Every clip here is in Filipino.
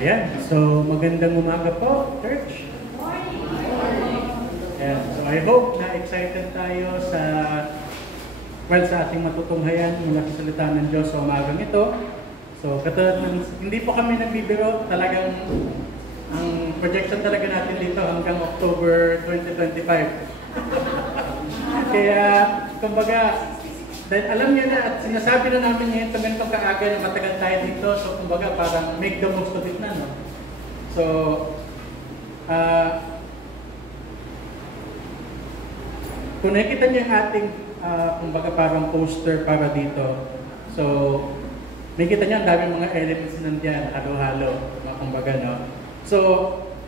Ayan, so magandang umaga po, church. Ayan, so I hope na excited tayo sa ating matutunghayan mula sa salita ng Diyos sa umagang ito. So katulad ng, hindi po kami nagbibiro, talagang ang projection talaga natin dito hanggang October 2025. Kaya, kumbaga, dahil alam niyo na at sinasabi na namin ngayon itong ganitong kaaga na matagal tayo dito, so kumbaga parang make the most of it na, no? So, kung nakikita niyo yung ating, kumbaga parang poster para dito, so, nakikita niyo ang daming mga elements nandiyan, halo-halo, kumbaga, no? So,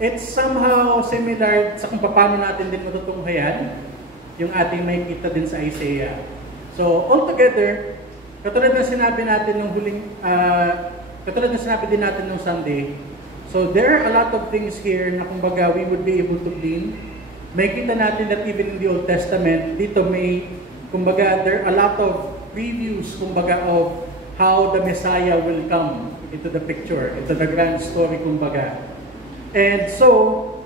it's somehow similar sa kung paano natin din matutunghayan yung ating makikita din sa Isaiah. So, altogether, katulad ng sinabi natin nung huling, katulad ng sinabi din natin nung Sunday, so there are a lot of things here na kumbaga we would be able to glean. May kita natin that even in the Old Testament, dito may, kumbaga, there are a lot of previews, kumbaga, of how the Messiah will come into the picture, into the grand story, kumbaga. And so,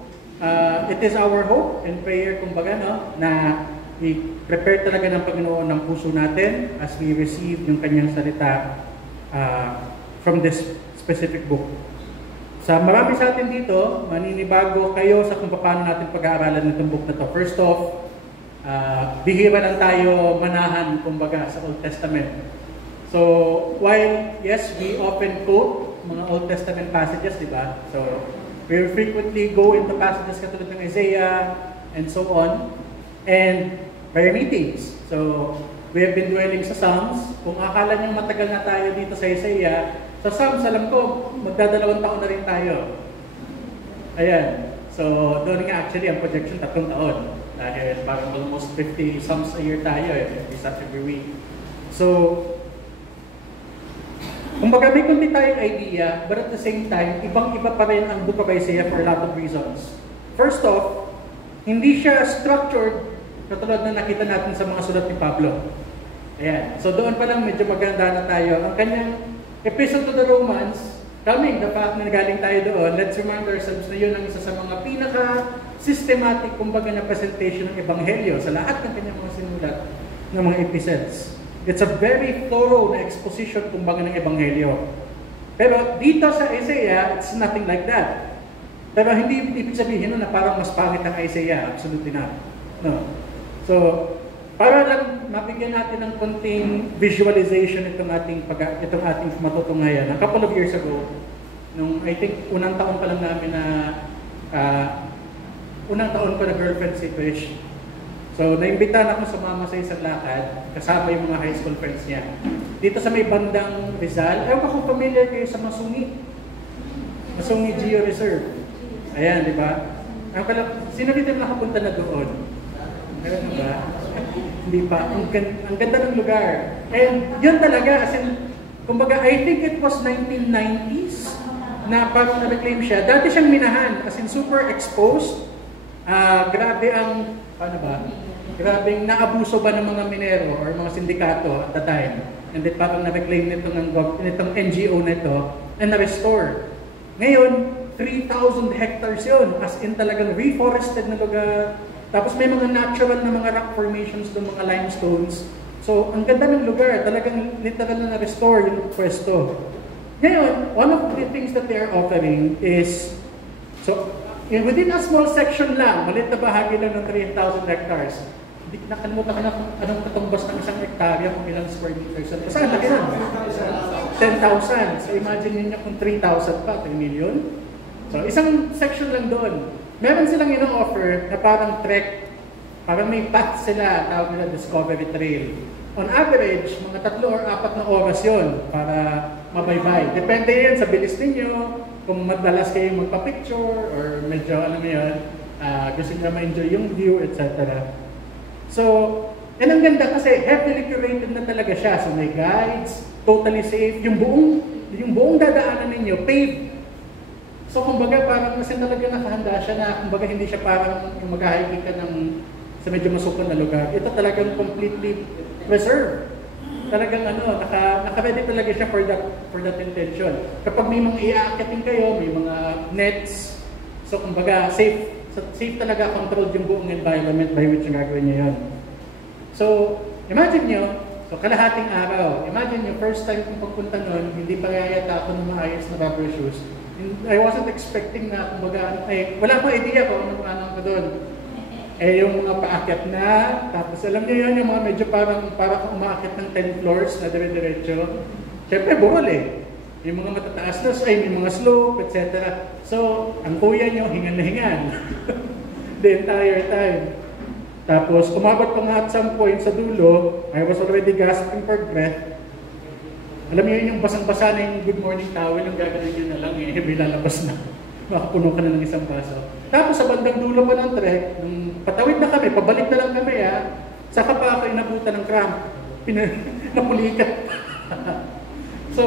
it is our hope and prayer, kumbaga, no, na i-prepare talaga ng Panginoon ng puso natin as we receive yung kanyang salita from this specific book. Sa marami sa atin dito, maninibago kayo sa kung paano natin pag-aaralan nitong book na to. First off, bihira lang tayo manahan, kumbaga, sa Old Testament. So, while, yes, we often quote mga Old Testament passages, di ba? So, we frequently go into passages katulad ng Isaiah and so on. And prayer meetings. So, we have been dwelling sa Psalms. Kung akala nyo matagal na tayo dito sa Isaiah, sa Psalms, alam ko, magdadalawang taon na rin tayo. Ayan. So, doon nga actually ang projection 3 taon. Dahil parang almost 50 Psalms a year tayo every week. So, kumbaga may kunti tayong idea, but at the same time, ibang-iba pa rin ang book of Isaiah for a lot of reasons. First off, hindi siya structured katulad na nakita natin sa mga sulat ni Pablo. Ayan. So doon pa lang medyo maganda na tayo. Ang kanyang Epistle to the Romans, coming the fact na galing tayo doon, let's remind ourselves na yun ang isa sa mga pinaka-systematic, kumbaga, na presentation ng Ebanghelyo sa lahat ng kanyang mga sinulat ng mga epistles. It's a very thorough na exposition, kumbaga, ng Ebanghelyo. Pero dito sa Isaiah, it's nothing like that. Pero hindi ibig sabihin na parang mas pangit ang Isaiah. Absolutely not. No. So, para lang mabigyan natin ng konting visualization itong ating matutunghayan. A couple of years ago, nung I think unang taon pa lang namin na unang taon pa na girlfriend si Trish. So, naimbitahan ako sumama sa isang lakad kasama yung mga high school friends niya. Dito sa may bandang Rizal, ewan ko kung familiar kayo sa Masungi. Masungi Geo Reserve. Ayan, di ba? Sino dito nakapunta na doon? Meron ba? Hindi pa. Ang ganda ng lugar. And yun talaga, as in, kumbaga, I think it was 1990s na parang na-reclaim siya. Dati siyang minahan, as in super exposed. Grabe ang, paano ba? Grabe ang naabuso ba ng mga minero or mga sindikato at the time. And then parang na-reclaim nitong NGO na ito and na-restore. Ngayon, 3,000 hectares yun. As in talagang reforested na lugar. Tapos may mga natural na mga rock formations doon, mga limestones. So, ang ganda ng lugar. Talagang literal na na-restore yung pwesto. Ngayon, one of the things that they are offering is, so, within a small section lang, maliit na bahagi lang ng 3,000 hectares, nakalimutan ko na kung anong katumbas ng isang hektarya kung ilang square meters. Saan laki na? 10,000. So, imagine niyo kung 3,000 pa, 3 million. So, isang section lang doon. Meron silang ino-offer na parang trek, parang may path sila, tawag nila Discovery Trail. On average, mga 3 or 4 na oras yun para mabaybay. Depende yan sa bilis ninyo, kung madalas kayo magpa-picture, or medyo, alam mo yun, gusto nyo ma-enjoy yung view, etc. So, yan ang ganda kasi heavily curated na talaga siya. So, may guides, totally safe. Yung buong dadaanan ninyo, paved. So, kumbaga, parang kasi talaga nakahanda siya na, kumbaga, hindi siya parang mag-hiking ka sa medyo masukon na lugar. Ito talagang completely preserved. talagang naka-ready talaga siya for that intention. Kapag may mga iaakyatin kayo, may mga nets, so kumbaga safe talaga, controlled yung buong environment by which gagawin niyo yun. So, imagine nyo, so kalahating araw, imagine nyo, first time kong pagpunta nun, hindi pa yayata ako ng maayos na rubber shoes. I wasn't expecting na, kumbaga, wala ko idea kung anong ko doon. Yung mga paakyat na, tapos alam niyo yun, yung mga medyo parang umaakyat ng 10 floors na dire-diretso. Siyempre, burol Yung mga matataas na, may mga slope, etc. So, ang kuya nyo, hingan na hingan. The entire time. Tapos, umabot pa nga at some point sa dulo, I was already gasping for breath. Alam niyo yun, yung basang-basa na yung good morning towel, yung gagawin nyo na lang, may lalabas na. Makapuno ka na ng isang baso. Tapos, sa bandang dulo pa ng trek, nung patawid na kami, pabalik na lang kami, saka pa ako inabutan ng cramp. Napulikat. So,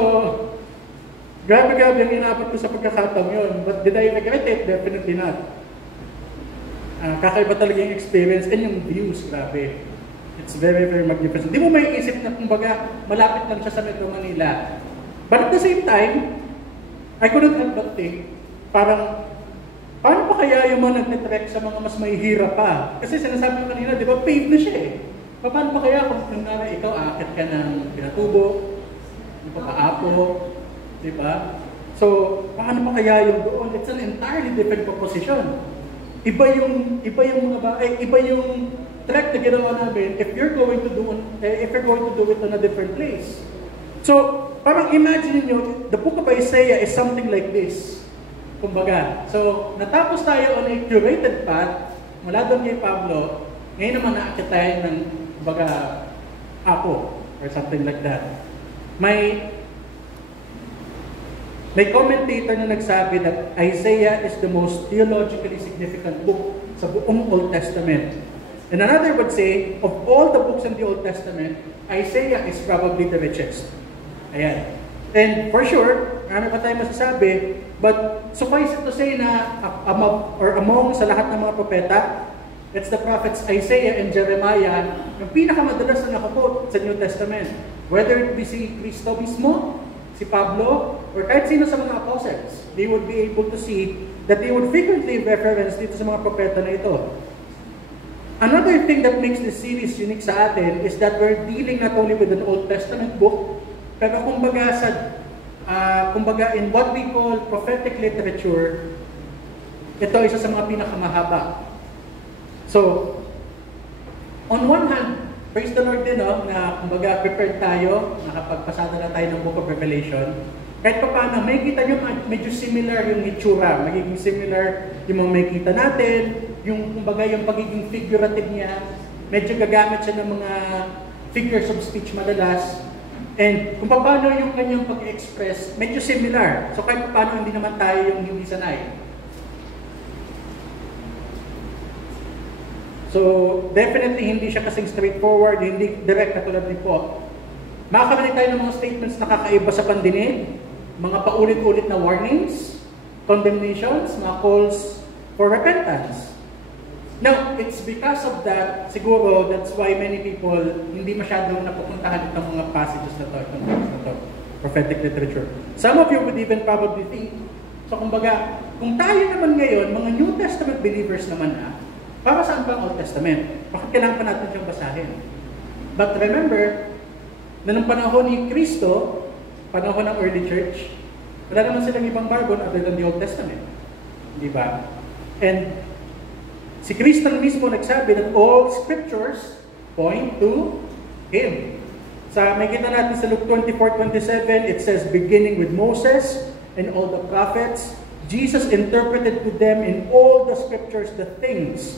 grabe ang inabot ko sa pagkakataon yun. But did I regret it? Definitely not. Kakaiba talaga yung experience and yung views, grabe. It's very, very magnificent. Di mo may isip na kumbaga malapit lang siya sa Metro Manila. But at the same time, I couldn't help but think, parang, paano pa kaya yung mga nagtitrek sa mga mas mahihirap pa? Kasi sinasabi ko kanina, di ba, paved na siya Paano pa kaya kung ikaw aakit ka ng Pinatubo, ng Papaapo, di ba? So, paano pa kaya yung doon? It's an entirely different proposition. Iba yung trek na ginawa namin if you're going to do it on a different place. So, parang imagine niyo, the book of Isaiah is something like this. Kumbaga, so natapos tayo on a curated path mula doon kay Pablo, ngayon naman naakit tayo ng kumbaga Apo or something like that. May commentator na nagsabi that Isaiah is the most theologically significant book sa buong Old Testament. And another would say, of all the books in the Old Testament, Isaiah is probably the richest. Ayan. And for sure, marami pa tayo masasabi, but suffice it to say na among sa lahat ng mga propeta, it's the prophets Isaiah and Jeremiah yung pinakamadalas na nakaquote sa New Testament. Whether it be si Cristo mismo, si Pablo, or kahit sino sa mga apostles, they would be able to see that they would frequently reference dito sa mga propeta na ito. Another thing that makes this series unique sa atin is that we're dealing not only with an Old Testament book, pero kumbaga in what we call prophetic literature, ito isa sa mga pinakamahaba. So, on one hand, praise the Lord din, na kumbaga prepared tayo, nakapagpasada na tayo ng Book of Revelation. Kahit pa paano, may kita nyo medyo similar yung itsura, magiging similar yung mga may kita natin, yung kumbaga yung pagiging figurative niya, medyo gagamit siya ng mga figures of speech madalas, and kung paano yung kanyang pag-express, medyo similar. So kahit pa paano, hindi naman tayo yung hindi sanay. So, definitely hindi siya kasing straightforward, hindi direct katulad ni Paul. Makakarinig tayo ng mga statements na kakaiba sa pandinig, mga paulit-ulit na warnings, condemnations, mga calls for repentance. Now, it's because of that, siguro, that's why many people hindi masyadong napupuntahan itong mga passages na to, prophetic literature. Some of you would even probably think, so kumbaga, kung tayo naman ngayon, mga New Testament believers naman para saan ba ang Old Testament? Bakit kailangan pa natin siyang basahin? But remember, na nung panahon ni Cristo, panahon ng early church, wala naman silang ibang Bible other than the Old Testament. Di ba? And si Cristo mismo nagsabi that all scriptures point to Him. May kita natin sa Luke 24:27, it says, beginning with Moses and all the prophets, Jesus interpreted to them in all the scriptures the things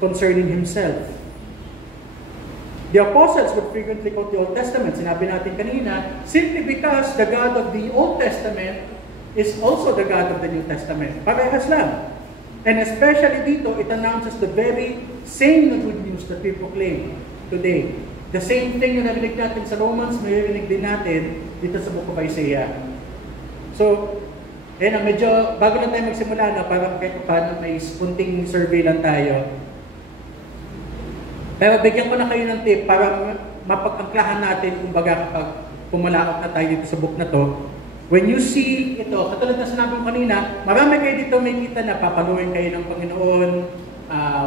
concerning Himself. The apostles would frequently quote the Old Testament. Sinabi natin kanina, simply because the God of the Old Testament is also the God of the New Testament. Parehas lang. And especially dito, it announces the very same good news that we proclaim today. The same thing na narinig natin sa Romans, narinig din natin dito sa Book of Isaiah. So, medyo, bago lang tayo magsimula parang kahit paano may kunting survey lang tayo. Pero bigyan ko na kayo ng tip para mapag-angklahan natin, kumbaga kapag pumalaot na tayo dito sa book na to, when you see ito, katulad na sinabi ko kanina, marami kayo dito may kita na papaluin kayo ng Panginoon,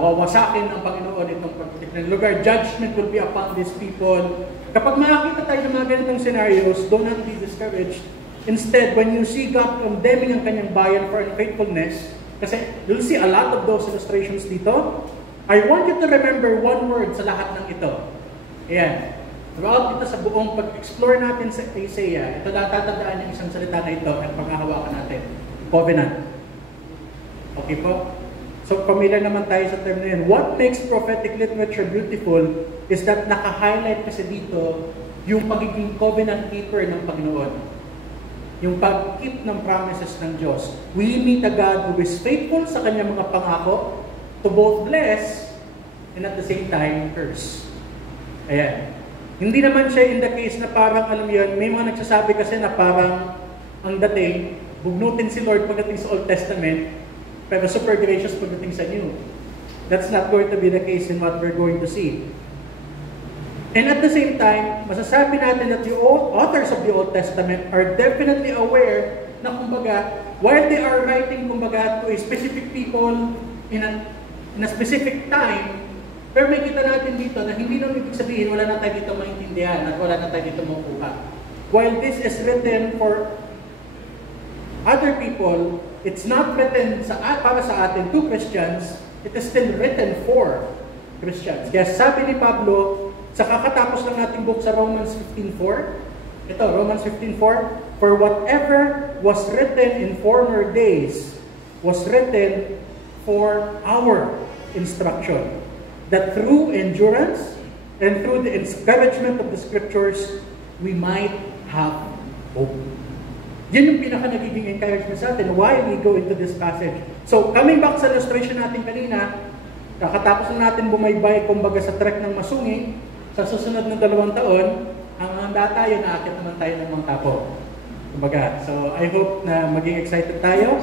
wawasakin ng Panginoon itong particular lugar, judgment will be upon these people. Kapag makakita tayo ng mga ganitong scenarios, do not be discouraged. Instead, when you see God condemning ang kanyang bayan for unfaithfulness, kasi you'll see a lot of those illustrations dito, I want you to remember one word sa lahat ng ito. Ayan. Throughout ito sa buong pag-explore natin sa Isaiah, ito natatandaan yung isang salita na ito at panghahawakan natin. Covenant. Okay po? So, familiar naman tayo sa term na yun. What makes prophetic literature beautiful is that naka-highlight kasi dito yung pagiging covenant keeper ng Panginoon. Yung pag-keep ng promises ng Diyos. We meet a God who is faithful sa kanyang mga pangako to both bless and at the same time curse. Ayan. Hindi naman siya in the case na parang, alam yun, may mga nagsasabi kasi na parang ang dating, bugnutin si Lord pagdating sa Old Testament, pero super gracious pagdating sa New. That's not going to be the case in what we're going to see. And at the same time, masasabi natin that the authors of the Old Testament are definitely aware na kumbaga, while they are writing kumbaga to a specific people in a specific time, pero may kita natin dito na hindi nang ibig sabihin wala na tayo dito maintindihan at wala na tayo dito makuha. While this is written for other people, it's not written para sa atin, to Christians, it is still written for Christians. Kaya sabi ni Pablo, sa kakatapos lang nating book sa Romans 15:4, ito, Romans 15:4, for whatever was written in former days was written for our instruction, that through endurance and through the encouragement of the Scriptures, we might have hope. Yan yung pinaka-nagiging encouragement sa atin why we go into this passage. So, coming back sa illustration natin kanina, kakatapos na natin bumaybay kumbaga sa trek ng Masungi, sa susunod na 2 taon, ang handa tayo, naakit naman tayo ng Mount Apo. Kumbaga, so I hope na maging excited tayo.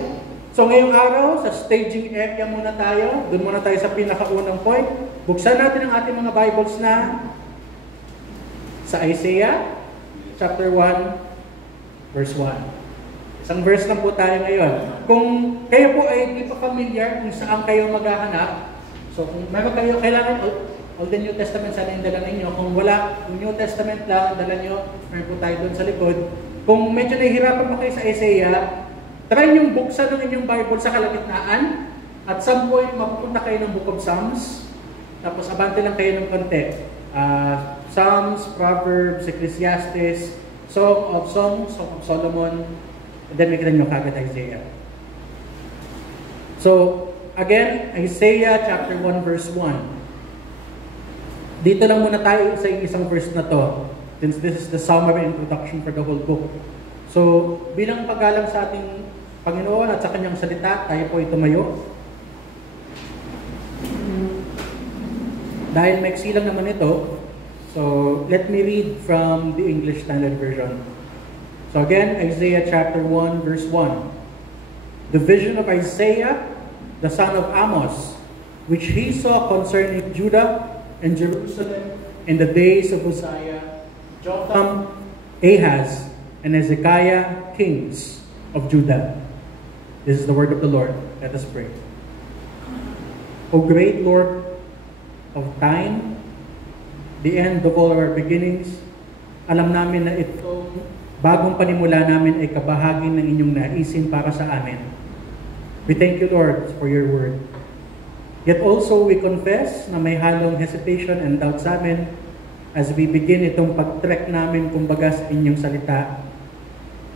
So ngayong araw, sa staging area muna tayo. Doon muna tayo sa pinakaunang point. Buksan natin ang ating mga Bibles na sa Isaiah, chapter 1, verse 1. Isang verse lang po tayo ngayon. Kung kayo po ay di pa familiar kung saan kayo maghahanap, so kung meron kayo kailangan, Old and New Testament sana yung dala ninyo. Kung wala, yung New Testament lang, dala nyo, meron po tayo doon sa likod. Kung medyo nahihirapan pa kayo sa Isaiah, try niyong buksan ng inyong Bible sa kalagitnaan. At some point, mapupunta kayo ng Book of Psalms. Tapos abante lang kayo ng konti. Psalms, Proverbs, Ecclesiastes, Song of Songs, Song of Solomon, and then makita nyo kagad Isaiah. So, again, Isaiah chapter 1 verse 1. Dito lang muna tayo sa isang verse na to, since this is the summary introduction for the whole book. So, bilang paggalang sa ating Panginoon at sa kanyang salita, tayo po ay tumayo. Dahil maiksi lang naman ito, so let me read from the English Standard Version. So again, Isaiah chapter 1 verse 1. The vision of Isaiah, the son of Amos, which he saw concerning Judah and Jerusalem in the days of Uzziah, Jotham, Ahaz, and Hezekiah, kings of Judah. This is the word of the Lord. Let us pray. O great Lord of time, the end of all our beginnings, alam namin na itong bagong panimula namin ay kabahagi ng inyong naisin para sa amin. We thank you, Lord, for your word. Yet also we confess na may halong hesitation and doubt sa amin as we begin itong pag-trek namin kumbaga sa inyong salita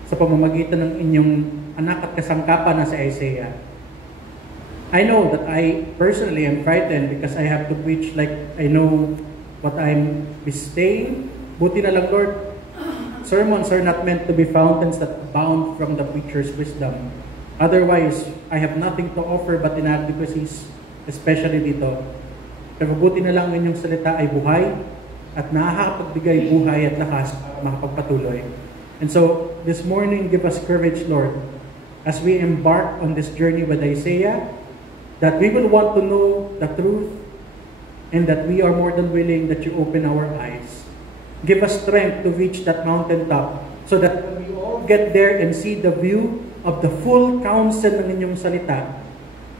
sa pamamagitan ng inyong anak at kasangkapan na sa Isaiah. I know that I personally am frightened because I have to preach like I know what I'm saying. Buti na lang, Lord, sermons are not meant to be fountains that abound from the preacher's wisdom. Otherwise, I have nothing to offer but inadequacies, especially dito. Pero buti na lang inyong salita ay buhay at nakakapagbigay buhay at lakas para makapagpatuloy. And so, this morning, give us courage, Lord, as we embark on this journey with Isaiah, that we will want to know the truth and that we are more than willing that you open our eyes give us strength to reach that mountaintop so that when we all get there and see the view of the full counsel ng inyong salita,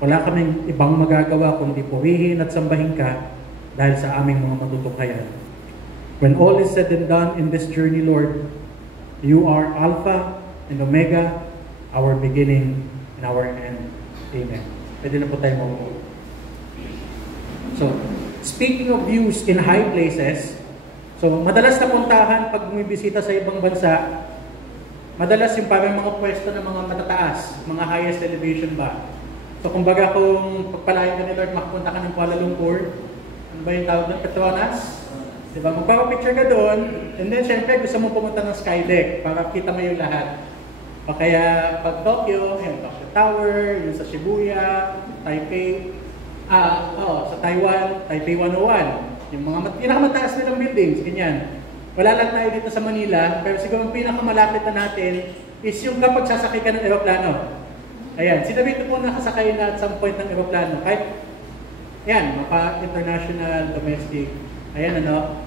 wala kaming ibang magagawa kundi purihin at sambahin ka dahil sa aming mga matutukayan. When all is said and done in this journey, Lord, you are Alpha and Omega, our beginning and our end. Amen. Pwede na po tayo mabuo. So, speaking of views in high places, so madalas na puntahan pag bumibisita sa ibang bansa, madalas yung parang mga pwesto ng mga matataas, mga highest elevation ba. So kumbaga kung pagpalain ka ni Lord, makapunta ka ng Kuala Lumpur, ano ba yung tawag ng Petronas? Diba? Magpapapicture ka doon, and then syempre gusto mo pumunta ng skydeck para kita mo yung lahat. O kaya pag Tokyo, yung Tokyo Tower, yung sa Shibuya, Taipei, sa Taiwan, Taipei 101, yung mga pinakamataas nilang buildings, ganyan. Wala lang tayo dito sa Manila, pero siguro ang pinakamalapit na natin is yung kapag sasakay ka ng aeroplano. Ayan, sinabi ito po nakasakay na at some point ng aeroplano. Kahit, yan, mapa-international, domestic, ayan ano.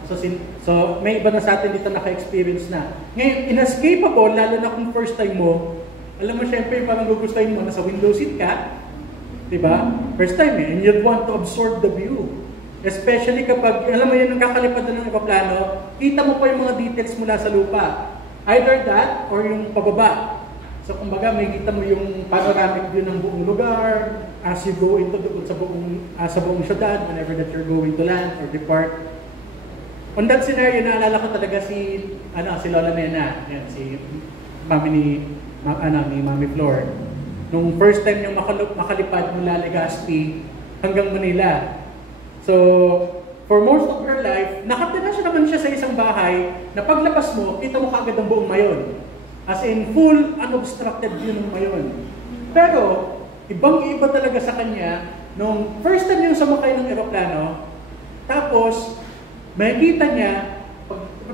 So may iba na sa atin dito naka-experience na. Ngayon, inescapable, lalo na kung first time mo, alam mo syempre, parang gugustuhin mo, nasa window seat ka, diba? First time and you'd want to absorb the view. Especially kapag, alam mo yun, nagkakalipad na ng aeroplano, kita mo pa yung mga details mula sa lupa. Either that, or yung pababa. So, kumbaga, may kita mo yung panoramic view ng buong lugar as you go into sa buong syudad, whenever that you're going to land or depart. On that scenario, naalala ko talaga si Lola Nena, yan, si mami ni Mami Flor. Nung first time yung makalipad mula Legazpi hanggang Manila. So, for most of her life, nakatira siya naman siya sa isang bahay na paglabas mo, kita mo kagad ang buong Mayon. As in, full unobstructed view ng Mayon. Pero, ibang-iba talaga sa kanya, nung first time yung sumakay ng aeroplano, tapos, makikita niya,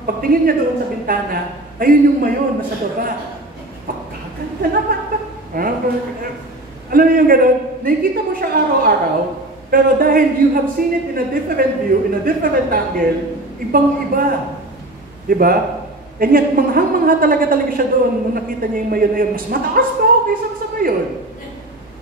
pagtingin niya doon sa bintana, ayun yung Mayon, nasa baba. Pagkaganda naman ba? Alam mo yung gano'n? Nakikita mo siya araw-araw, pero dahil you have seen it in a different view, in a different angle, ibang-iba. Diba? And yet, manghang-mangha talaga siya doon nung nakita niya yung Mayon na yun. Mas mataas pa ako kaysa sa Mayon.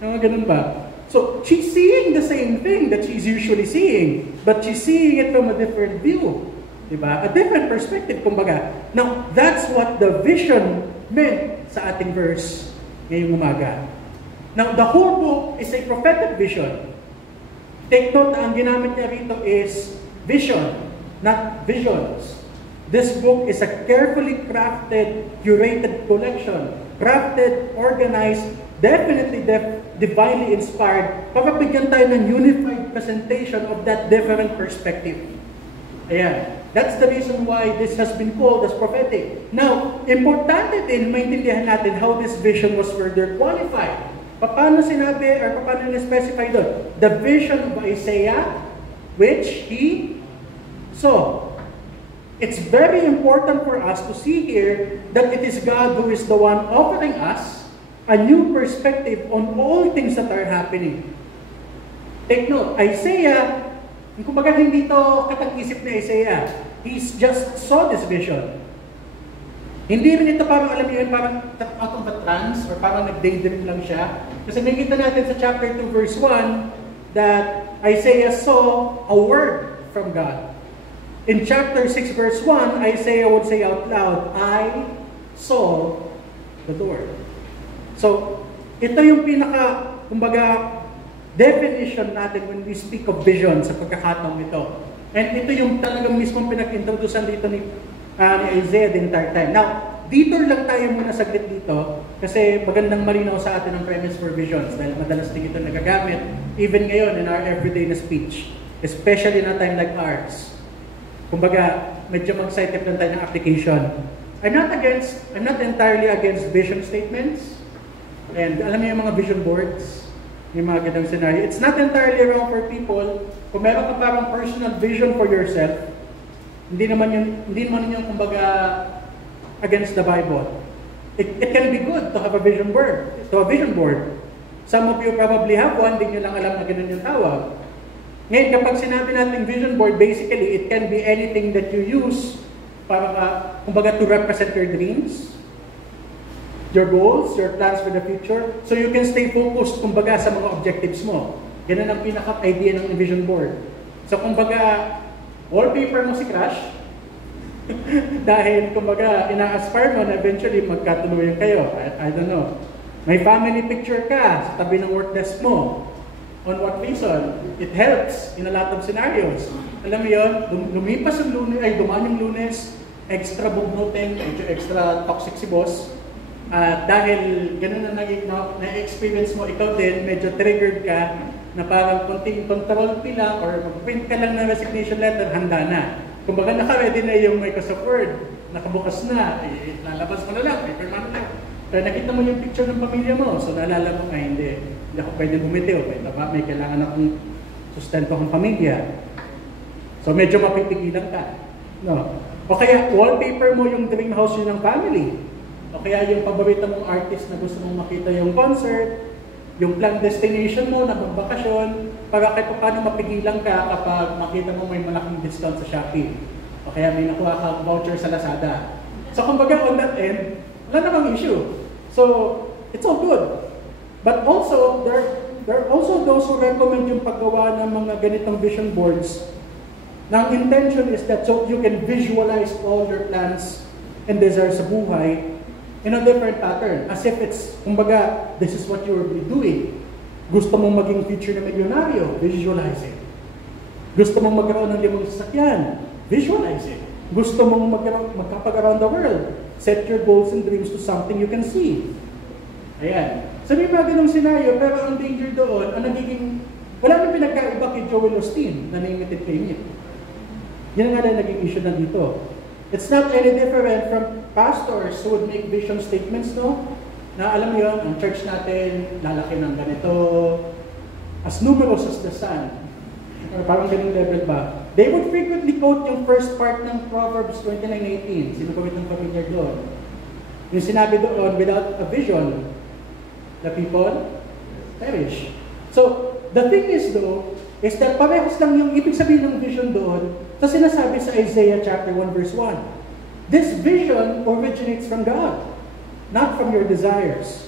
Ganun ba? So, she's seeing the same thing that she's usually seeing, but she's seeing it from a different view. Diba? A different perspective, kumbaga. Now, that's what the vision meant sa ating verse ngayong umaga. Now, the whole book is a prophetic vision. Take note na ang ginamit niya rito is vision, not visions. This book is a carefully crafted, curated collection. Crafted, organized, definitely divinely inspired. Papabigyan tayo ng unified presentation of that different perspective. Ayan. That's the reason why this has been called as prophetic. Now, importante din maintindihan natin how this vision was further qualified. Paano sinabi or paano na-specify doon? The vision of Isaiah, which he saw. It's very important for us to see here that it is God who is the one offering us a new perspective on all things that are happening. Take note, Isaiah, kumbaga hindi ito katang-isip ni Isaiah. He just saw this vision. Hindi rin ito parang, alam niyo yun, parang out of a trance or parang nag-daydream lang siya. Kasi nakikita natin sa chapter 2 verse 1 that Isaiah saw a word from God. In chapter 6 verse 1, Isaiah would say out loud, I saw the Lord. So, ito yung pinaka, kumbaga, definition natin when we speak of vision sa pagkakataong ito. And ito yung talagang mismong pinag-introducean dito ni Isaiah the entire time. Now, dito lang tayo muna saglit dito kasi magandang malinaw sa atin ang premise for visions dahil madalas din ito nagagamit even ngayon in our everyday na speech, especially in a time like ours. Kumbaga, medyo mag-cite lang tayo ng application. I'm not entirely against vision statements. And alam niyo yung mga vision boards, yung mga ganang scenario. It's not entirely wrong for people. Kung meron ka parang personal vision for yourself, hindi naman yun kumbaga against the Bible. It can be good to have a vision board. Some of you probably have one, hindi nyo lang alam na ganun yung tawag. Ngayon, kapag sinabi natin vision board, basically, it can be anything that you use para, kumbaga, to represent your dreams, your goals, your plans for the future, so you can stay focused, kumbaga, sa mga objectives mo. Ganun ang pinaka-idea ng vision board. So, kumbaga, wallpaper mo si Crush, dahil, kumbaga, ina-aspire mo na eventually magkatuluyan kayo. I don't know. May family picture ka sa tabi ng work desk mo. On what reason? It helps in a lot of scenarios. Alam mo yun, lumipas yung Lunes, dumaan yung Lunes, extra bugnutin, medyo extra toxic si boss. Dahil ganun na na-experience mo, ikaw din, medyo triggered ka, na parang konting control lang or mag-print ka lang ng resignation letter, handa na. Kumbaga naka-ready na yung Microsoft Word, nakabukas na, lalabas mo na lang, paper man lang. Pero nakita mo yung picture ng pamilya mo, so naalala mo, hindi ako pwede bumitiw, may kailangan akong sustento akong pamilya. So medyo mapipigilan ka. No? O kaya wallpaper mo yung dream house yun ng family. O kaya yung paborito mong artist na gusto mong makita yung concert, yung planned destination mo na magbakasyon, para kahit paano mapigilan ka kapag makita mo may malaking discount sa Shopee. O kaya may nakuha kang voucher sa Lazada. So kumbaga on that end, wala namang issue. So, it's all good. But also, there are also those who recommend yung paggawa ng mga ganitong vision boards. Now, intention is that so you can visualize all your plans and desires sa buhay in a different pattern. As if it's, kumbaga, this is what you will be doing. Gusto mong maging future na milyonaryo, visualize it. Gusto mong magkaroon ng 5 sasakyan, visualize it. Gusto mong magkapag-around the world, set your goals and dreams to something you can see. Ayan. So may mga ganong scenario, pero ang danger doon, ang nagiging, wala nang pinagkaiba kay Joel Osteen na name it and claim it. Yan nga lang naging issue na dito. It's not any different from pastors who would make vision statements, no? Na alam mo yun, ang church natin, lalaki ng ganito, as numerous as the sun. Or parang ganung level ba? They would frequently quote yung first part ng Proverbs 29:18. Sino kami ng familiar doon? Yung sinabi doon, without a vision, the people perish. So, the thing is though, is that parehas lang yung ibig sabihin ng vision doon sa sinasabi sa Isaiah chapter 1 verse 1. This vision originates from God, not from your desires.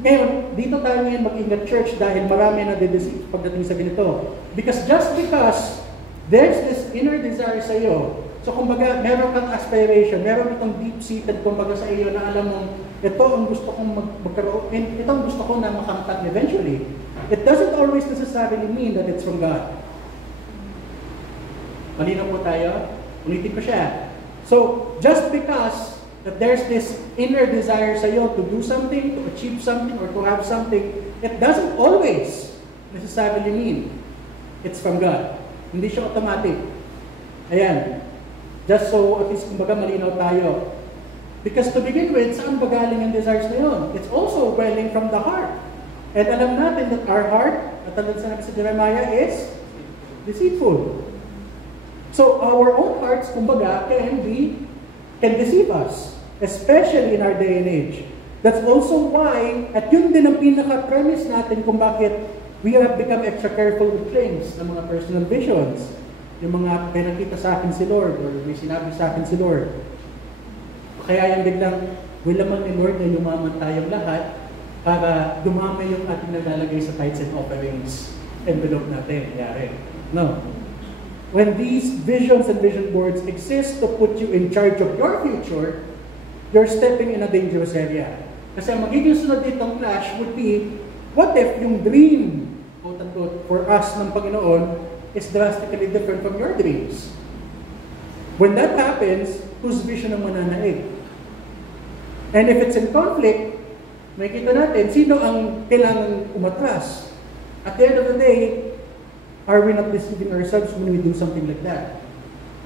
Ngayon, dito tayo ngayon mag-ingat church dahil marami na dideceive pagdating sa ganito. Because just because there's this inner desire sa iyo, so kumbaga meron kang aspiration, meron itong deep-seated kumbaga sa iyo na alam mong ito ang gusto kong magkaroon, ito ang gusto ko na makamtan eventually. It doesn't always necessarily mean that it's from God. Malinaw po tayo? Ulitin ko siya. So, just because that there's this inner desire sa iyo to do something, to achieve something, or to have something, it doesn't always necessarily mean it's from God. Hindi siya automatic. Ayan. Just so at least kumbaga malinaw tayo. Because to begin with, saan ba galing ang desires na yun? It's also welling from the heart. And alam natin that our heart, at talagang sinabi sa Jeremiah, is deceitful. So our own hearts, kumbaga, can deceive us, especially in our day and age. That's also why, at yun din ang pinaka-premise natin kung bakit we have become extra careful with claims ng mga personal visions. Yung mga pinakita sa akin si Lord, or may sinabi sa akin si Lord. Kaya yung biglang, will naman ni Lord na yumaman tayong lahat para dumami yung ating nalalagay sa tithes and offerings envelope natin. Yari. No. When these visions and vision boards exist to put you in charge of your future, you're stepping in a dangerous area. Kasi ang magiging sunod ditong clash would be, what if yung dream, quote-unquote, for us ng Panginoon is drastically different from your dreams? When that happens, whose vision ang mananaig? And if it's in conflict, makikita natin, sino ang kailangan umatras? At the end of the day, are we not deceiving ourselves when we do something like that?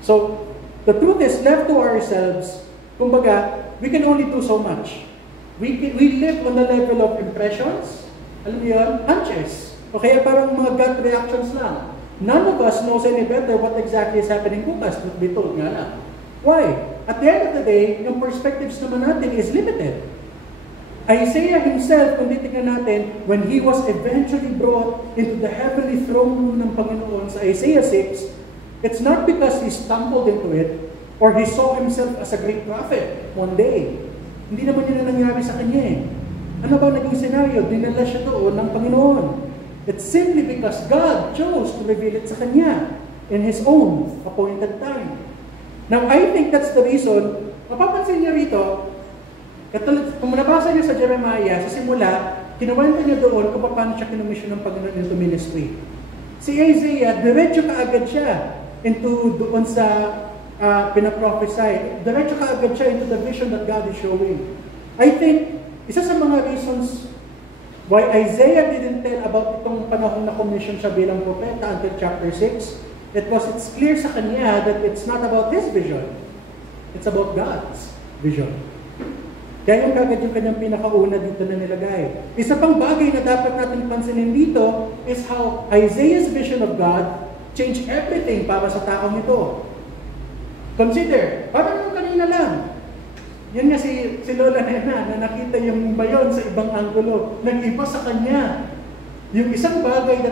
So, the truth is, left to ourselves, kumbaga, we can only do so much. We live on the level of impressions, alam mo yun, hunches. O kaya parang mga gut reactions lang. None of us knows any better what exactly is happening bukas, but we told nga lang. Why? At the end of the day, yung perspectives naman natin is limited. Isaiah himself, kung titignan natin, when he was eventually brought into the heavenly throne room ng Panginoon sa Isaiah 6, it's not because he stumbled into it, Or he saw himself as a great prophet one day. Hindi naman yun ang nangyari sa kanya eh. Ano ba naging scenario? Dinala siya doon ng Panginoon. It's simply because God chose to reveal it sa kanya in His own appointed time. Now, I think that's the reason, mapapansin niyo rito, kung nabasa niyo sa Jeremiah, sa simula, kinuwento niya doon kung paano siya kinomisyon ng Panginoon into ministry. Si Isaiah, diretso kaagad siya into doon sa pinaprophesy. Diretso kaagad siya into the vision that God is showing. I think, isa sa mga reasons why Isaiah didn't tell about itong panahon na commission siya bilang propeta until chapter 6, it's clear sa kanya that it's not about his vision. It's about God's vision. Kaya yung kagad yung kanyang pinakauna dito na nilagay. Isa pang bagay na dapat natin pansinin dito is how Isaiah's vision of God changed everything para sa taong ito. Consider, parang yung kanina lang. Yan nga si Lola Nena na nakita yung bayon sa ibang anggulo. Nag-iba sa kanya. Yung isang bagay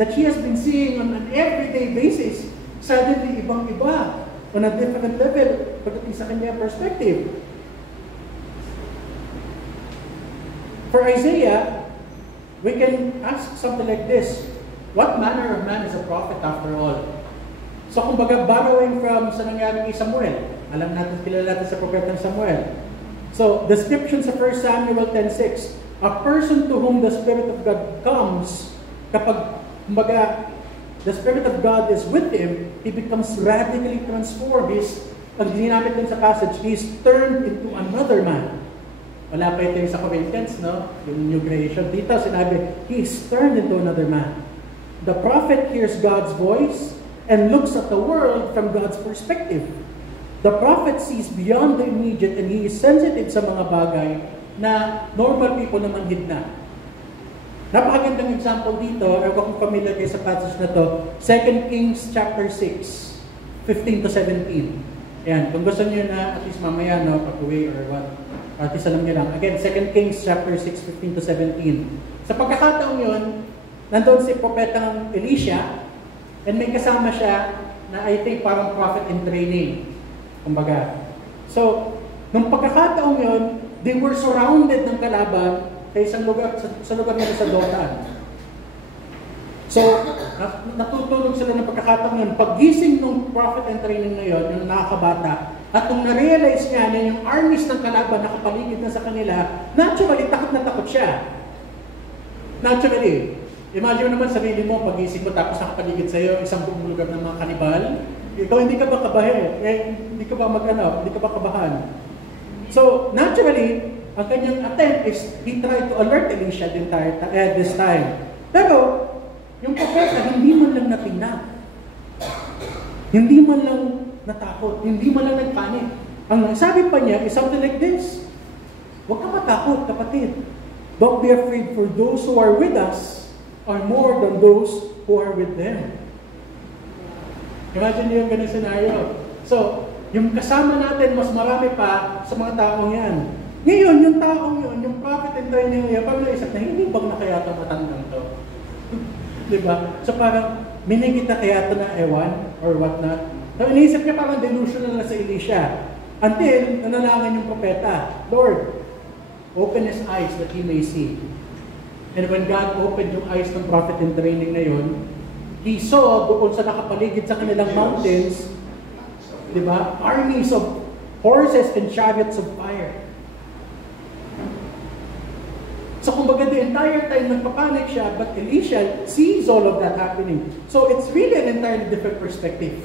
that she has been seeing on an everyday basis, suddenly ibang-iba on a different level pagdating sa kanya perspective. For Isaiah, we can ask something like this. What manner of man is a prophet after all? So kumbaga borrowing from sa nangyari kay Samuel. Alam natin, kilala natin sa propetang Samuel. So, description sa 1 Samuel 10:6, a person to whom the Spirit of God comes, kapag, kumbaga, the Spirit of God is with him, he becomes radically transformed. Pag ginamit din sa passage, he is turned into another man. Wala pa ito yung sa Corinthians, no? Yung new creation. Dito, sinabi, he is turned into another man. The prophet hears God's voice and looks at the world from God's perspective. The prophet sees beyond the immediate and he is sensitive sa mga bagay na normal people naman hidna. Napakagandang example dito, or kung familiar kayo sa passage na to, 2 Kings chapter 6, 15 to 17. Ayan, kung gusto niyo na at least mamaya, no, pag-uwi or what, at least alam niyo lang. Again, 2 Kings chapter 6, 15 to 17. Sa pagkakataong yun, nandun si propetang Elisha, and may kasama siya na I think parang prophet in training. Kumbaga. So, nung pagkakataong yun, they were surrounded ng kalaban sa isang lugar, sa lugar nila sa Dothan. So, natutulog sila ng pagkakataong yun. Paggising ng prophet and training na yun, yung nakakabata, at nung na-realize niya na yung armies ng kalaban nakapaligid na sa kanila, naturally, takot na takot siya. Naturally. Imagine naman sarili mo, pagising mo tapos nakapaligid sa'yo isang buong lugar ng mga kanibal. Ikaw hindi ka ba kabahin? Hindi ka ba hindi ka ba kabahan? So, naturally, ang kanyang attempt is he tried to alert Elisha this time. Pero, yung propeta, hindi man lang natingnan. Hindi man lang natakot. Hindi man lang nagpanik. Ang sabi pa niya is something like this. Huwag ka matakot, kapatid. Don't be afraid, for those who are with us are more than those who are with them. Imagine niyo yung ganun scenario. So, yung kasama natin, mas marami pa sa mga taong yan. Ngayon, yung taong yun, yung prophet and training yun, pag naisip na, hindi bang na kaya ito matandang to? Diba? So parang, minig kita kaya ito na ewan, or what not. So, iniisip niya parang delusional na sa Elisha. Until, nanalangin yung propeta, Lord, open his eyes that he may see. And when God opened yung eyes ng prophet in training na yun, he saw doon sa nakapaligid sa kanilang mountains, di ba, armies of horses and chariots of fire. So kumbaga the entire time nagpapanik siya, but Elisha sees all of that happening. So it's really an entirely different perspective.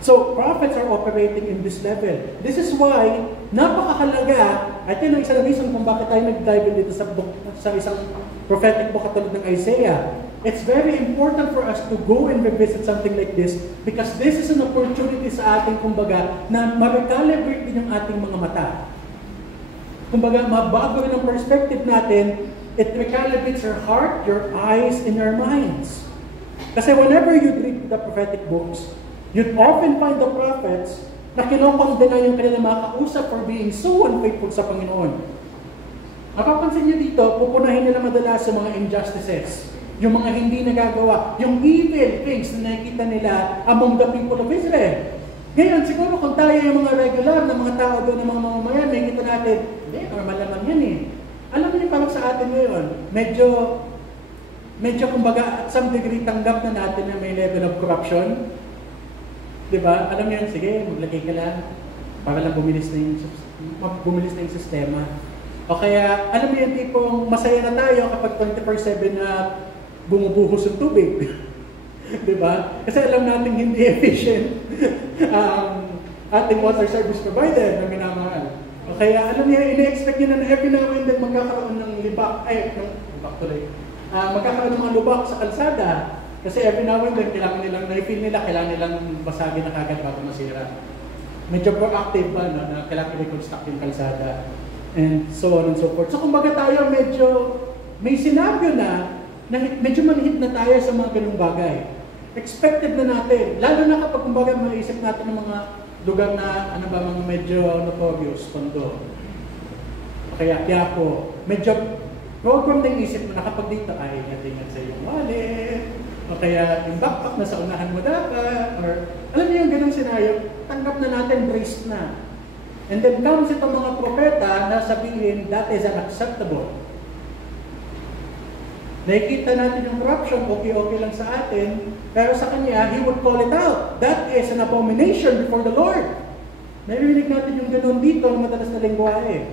So prophets are operating in this level. This is why napakahalaga, at yun ang isang reason kung bakit tayo nag-dive dito sa isang prophetic book katulad ng Isaiah. It's very important for us to go and revisit something like this because this is an opportunity sa ating kumbaga na ma-recalibrate din ang ating mga mata. Kumbaga, mabago rin ang perspective natin, it recalibrates your heart, your eyes, and your minds. Kasi whenever you read the prophetic books, you'd often find the prophets na kinokondena yung kanilang mga kausap for being so unfaithful sa Panginoon. Mapapansin niyo dito, pupunahin nila madalas sa mga injustices, yung mga hindi nagagawa, yung evil things na nakikita nila among the people of Israel. Ngayon, siguro kung tayo yung mga regular na mga tao doon, ng mga mamamayan, nakikita natin, hindi, normal naman yan eh. Alam niyo parang sa atin ngayon, medyo kumbaga at some degree tanggap na natin na may level of corruption. Diba? Alam niyo yun, sige, maglagay ka lang para lang bumilis na yung sistema. O kaya, alam niyo yung tipong masaya na tayo kapag 24/7 na bumubuhos yung tubig. Diba? Kasi alam natin hindi efficient ating water service provider na minamahal. O kaya, alam niyo, ina-expect niyo na every now and then magkakaroon ng magkakaroon ng mga lubak sa kalsada. Kasi every now and then, kailangan nilang basagin na kagad bago masira. Medyo proactive pa, no, na kailangan i-reconstruct yung kalsada. And so on and so forth. So kumbaga tayo medyo, may senaryo na medyo manhit na tayo sa mga ganung bagay. Expected na natin. Lalo na kapag kumbaga maisip natin ng mga lugar na, mga medyo notorious, Tondo. Kaya po, medyo program na isip mo na kapag dito ay natingan sa iyong wallet, o kaya yung backpack na sa unahan mo dapat, or alam niyo yung ganung senaryo, tanggap na natin, braced na. And then comes itong mga propeta na sabihin, that is unacceptable. Nakikita natin yung corruption, okay lang sa atin, pero sa kanya, he would call it out. That is an abomination before the Lord. Narinig natin yung ganun dito na madalas na lingwahe.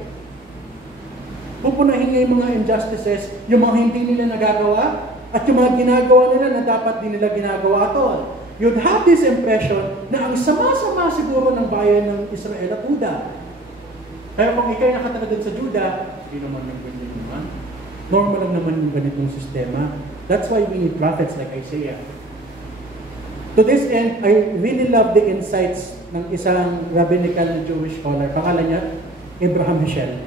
Pupunahin niya yung mga injustices, yung mga hindi nila nagagawa, at yung mga ginagawa nila na dapat din nila ginagawa to. You'd have this impression na ang sama-sama siguro ng bayan ng Israel at Juda. Kaya kung ikay nakatala din sa Juda, hindi naman yung ganyan naman. Normal lang naman yung ganitong sistema. That's why we need prophets like Isaiah. To this end, I really love the insights ng isang rabbinical Jewish scholar. Pangalan niya, Abraham Heschel.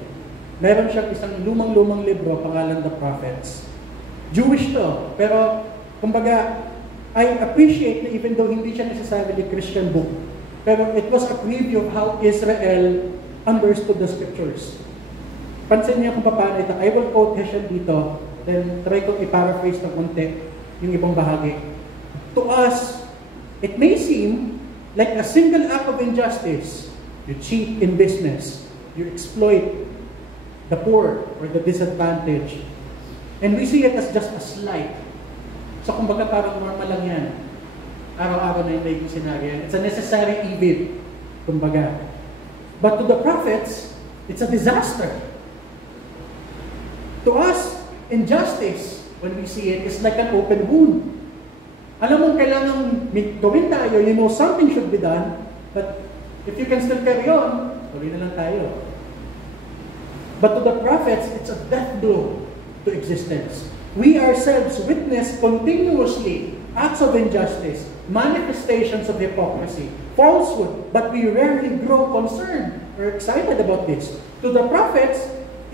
Meron siyang isang lumang-lumang libro, pangalan The Prophets. Jewish to, pero kumbaga, I appreciate na even though hindi siya necessarily Christian book, pero it was a preview of how Israel understood the scriptures. Pansin niya kung paano ito. I will quote Heschel dito, then try kong i-paraphrase ng konti yung ibang bahagi. To us, it may seem like a single act of injustice. You cheat in business. You exploit the poor or the disadvantaged. And we see it as just a slight. So kumbaga parang normal lang yan. Araw-araw na yung naging scenario. It's a necessary evil. Kumbaga. But to the prophets, it's a disaster. To us, injustice, when we see it, is like an open wound. Alam mo, kailangan gawin tayo, you know something should be done, but if you can still carry on, tuloy na lang tayo. But to the prophets, it's a death blow to existence. We ourselves witness continuously acts of injustice, manifestations of hypocrisy, falsehood, but we rarely grow concerned or excited about this. To the prophets,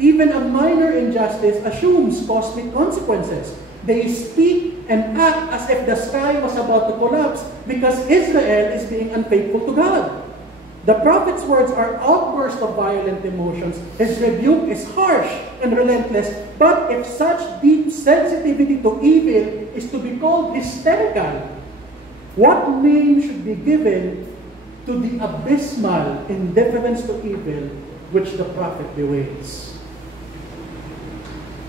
even a minor injustice assumes costly consequences. They speak and act as if the sky was about to collapse because Israel is being unfaithful to God. The prophet's words are outbursts of violent emotions. His rebuke is harsh and relentless. But if such deep sensitivity to evil is to be called hysterical, what name should be given to the abysmal indifference to evil which the prophet bewails?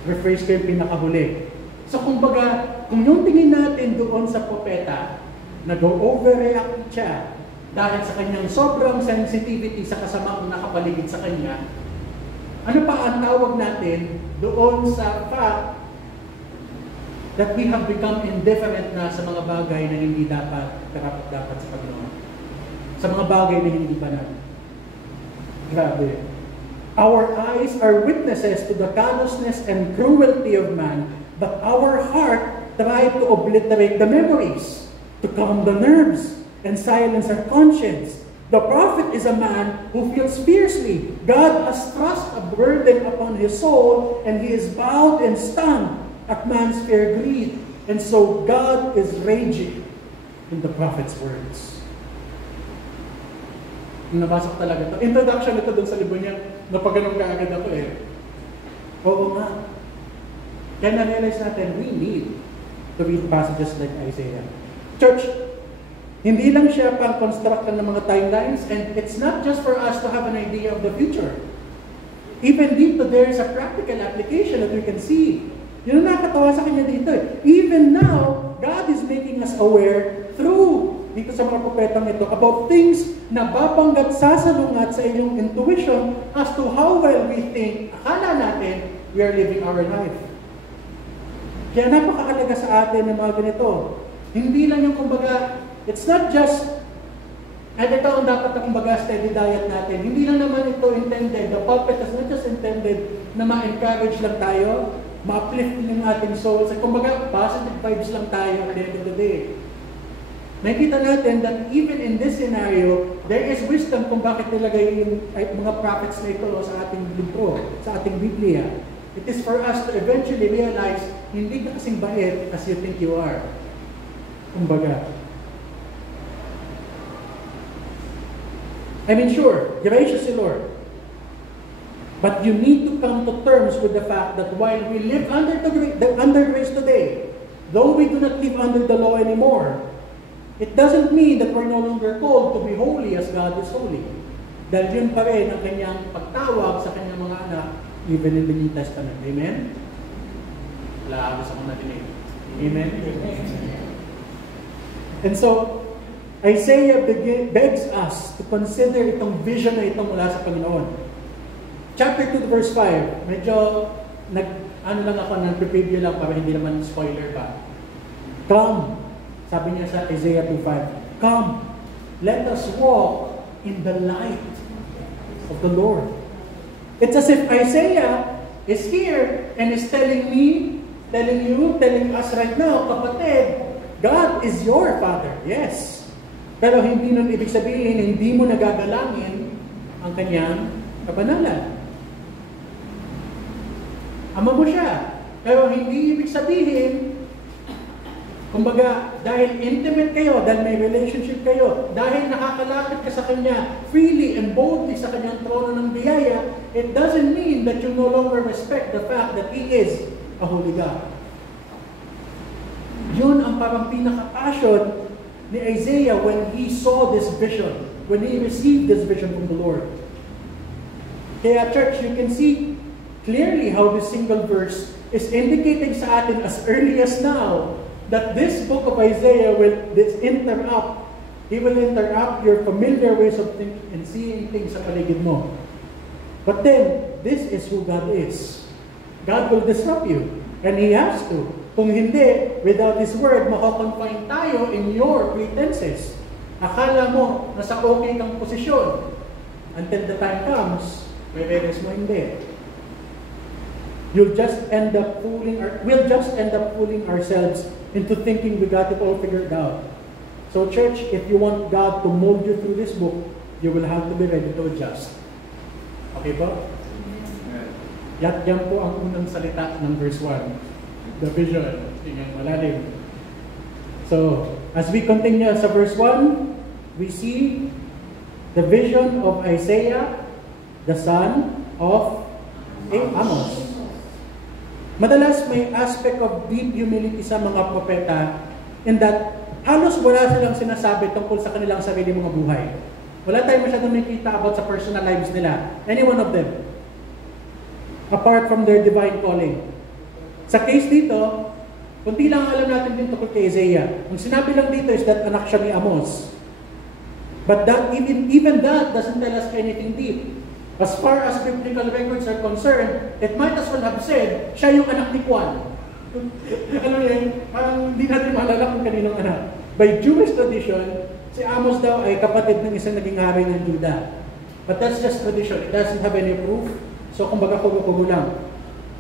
Rephrase ko yung pinakahuli. So kumbaga, kung yung tingin natin doon sa propeta, nag-overreact siya, dahil sa kanyang sobrang sensitivity sa kasamaang nakapaligid sa kanya, ano pa ang tawag natin doon sa fact that we have become indifferent na sa mga bagay na hindi dapat sa Panginoon? Sa mga bagay na hindi banal. Grabe. Our eyes are witnesses to the callousness and cruelty of man, but our heart tries to obliterate the memories, to calm the nerves, and silence our conscience. The prophet is a man who feels fiercely. God has thrust a burden upon his soul, and he is bowed and stunned at man's fair greed. And so God is raging in the prophet's words. Nabasa ko talaga ito. Introduction ito dun sa libro niya. Napaganon ka agad ako eh. Oo nga. Kaya na-realize natin, we need to read passages like Isaiah. Church, Hindi lang siya pang-construct ng mga timelines, and it's not just for us to have an idea of the future. Even dito, there is a practical application that we can see. Yun ang nakakatawa sa kanya dito. Even now, God is making us aware through dito sa mga propetang ito about things na babanggat sasalungat sa inyong intuition as to how well we think, akala natin, we are living our life. Kaya napakahalaga sa atin ng mga ganito. Hindi lang yung kumbaga, it's not just, at ito ang dapat na kumbaga steady diet natin. Hindi lang naman ito intended, the pulpit is not just intended na ma-encourage lang tayo, ma-uplift yung ating souls. At kumbaga, positive vibes lang tayo at the end of the day. Nakikita natin that even in this scenario, there is wisdom kung bakit nilagay yung mga prophets na ito sa ating libro, sa ating Biblia. It is for us to eventually realize, hindi ka kasing bait as you think you are. Kumbaga. I mean, sure, gracious si Lord. But you need to come to terms with the fact that while we live under grace today, though we do not live under the law anymore, it doesn't mean that we're no longer called to be holy as God is holy. Dahil yun pa rin ang kanyang pagtawag sa kanyang mga anak, even in the New Testament. Amen? Wala, gusto kong natinig. Amen? And so, Isaiah begs us to consider itong vision na itong mula sa Panginoon. Chapter 2 verse 5, medyo nag-preview lang para hindi naman spoiler pa. Come, sabi niya sa Isaiah 2:5, come, let us walk in the light of the Lord. It's as if Isaiah is here and is telling me, telling you, telling us right now, kapatid, God is your Father, yes. Pero hindi nun ibig sabihin, hindi mo nagagalangin ang kanyang kabanalan. Ama mo siya. Pero hindi ibig sabihin, kumbaga, dahil intimate kayo, dahil may relationship kayo, dahil nakakalapit ka sa Kanya freely and boldly sa Kanyang trono ng biyaya, it doesn't mean that you no longer respect the fact that He is a holy God. Yun ang parang pinaka-passion ni Isaiah when he saw this vision, when he received this vision from the Lord. Kaya church, you can see clearly how this single verse is indicating sa atin as early as now that this book of Isaiah will interrupt. He will interrupt your familiar ways of thinking and seeing things sa paligid mo. But then, this is who God is. God will disrupt you. And He has to. Kung hindi, without His Word, makakonfine tayo in your pretenses. Akala mo, nasa okay kang posisyon. Until the time comes, may realize mo hindi. We'll just end up fooling ourselves into thinking we got it all figured out. So church, if you want God to mold you through this book, you will have to be ready to adjust. Okay ba? Yan po ang unang salita ng verse 1. The vision. Tingnan malalim. So, as we continue sa verse 1, we see the vision of Isaiah, the son of Amos. Madalas may aspect of deep humility sa mga propeta in that halos wala silang sinasabi tungkol sa kanilang sarili mga buhay. Wala tayong masyadong nakikita about sa personal lives nila. Any one of them. Apart from their divine calling. Sa case dito, kunti lang alam natin din tungkol kay Isaiah. Ang sinabi lang dito is that anak siya ni Amos. But that even that doesn't tell us anything deep. As far as biblical records are concerned, it might as well have said, siya yung anak ni Juan. Ano yan? Parang hindi natin maalala kung kaninong anak. By Jewish tradition, si Amos daw ay kapatid ng isang naging hari ng Juda. But that's just tradition. It doesn't have any proof. So, kumbaga kugo-kugo lang.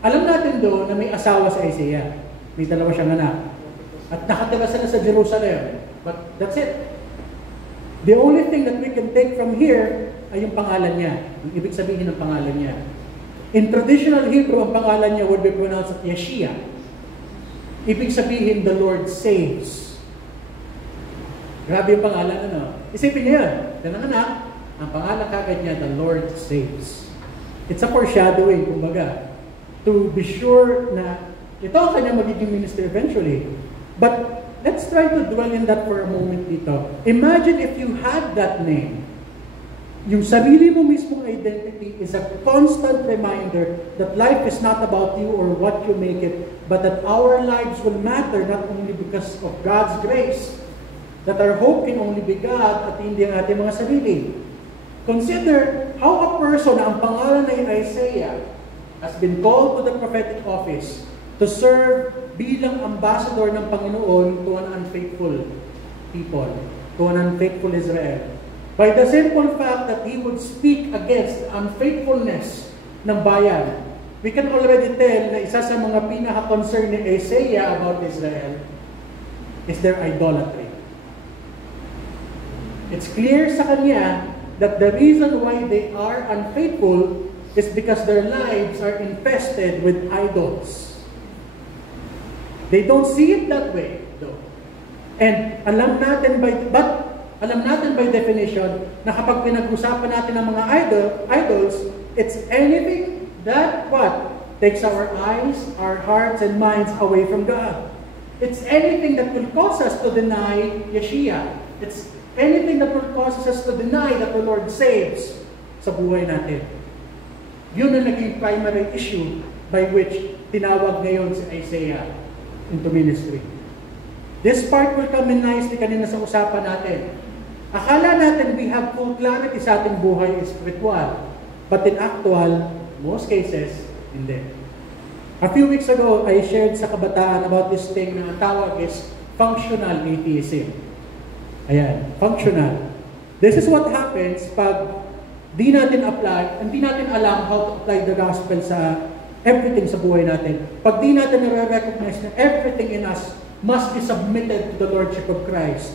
Alam natin doon na may asawa sa Isaiah. May dalawa siyang anak. At nakatira sila sa Jerusalem. But that's it. The only thing that we can take from here ay yung pangalan niya. Yung ibig sabihin ng pangalan niya. In traditional Hebrew, ang pangalan niya would be pronounced as Yeshia. Ibig sabihin, the Lord saves. Grabe yung pangalan, ano? Isipin niya yan. Yan ang anak. Ang pangalan kagad niya, the Lord saves. It's a foreshadowing, kumbaga. To be sure na ito ang kanyang magiging ministry eventually. But let's try to dwell in that for a moment dito. Imagine if you had that name. Yung sarili mo mismong identity is a constant reminder that life is not about you or what you make it, but that our lives will matter not only because of God's grace, that our hope can only be God at hindi ang ating mga sarili. Consider how a person na ang pangalan na Isaiah has been called to the prophetic office to serve bilang ambassador ng Panginoon to an unfaithful people, to an unfaithful Israel. By the simple fact that he would speak against the unfaithfulness ng bayan, we can already tell na isa sa mga pinaka-concern ni Isaiah about Israel is their idolatry. It's clear sa kanya that the reason why they are unfaithful is because their lives are infested with idols. They don't see it that way, though. And alam natin by definition na kapag pinag-usapan natin ng mga idols, it's anything that what? Takes our eyes, our hearts, and minds away from God. It's anything that will cause us to deny Yeshua. It's anything that will cause us to deny that the Lord saves sa buhay natin. Yun ang naging primary issue by which tinawag ngayon si Isaiah into ministry. This part will come in nicely kanina sa usapan natin. Akala natin we have full clarity sa ating buhay spiritual, but in actual, most cases, hindi. A few weeks ago, I shared sa kabataan about this thing na ang tawag is functional atheism. Ayan, functional. This is what happens pag di natin apply, and di natin alam how to apply the gospel sa everything sa buhay natin. Pag di natin nare-recognize na everything in us must be submitted to the Lordship of Christ.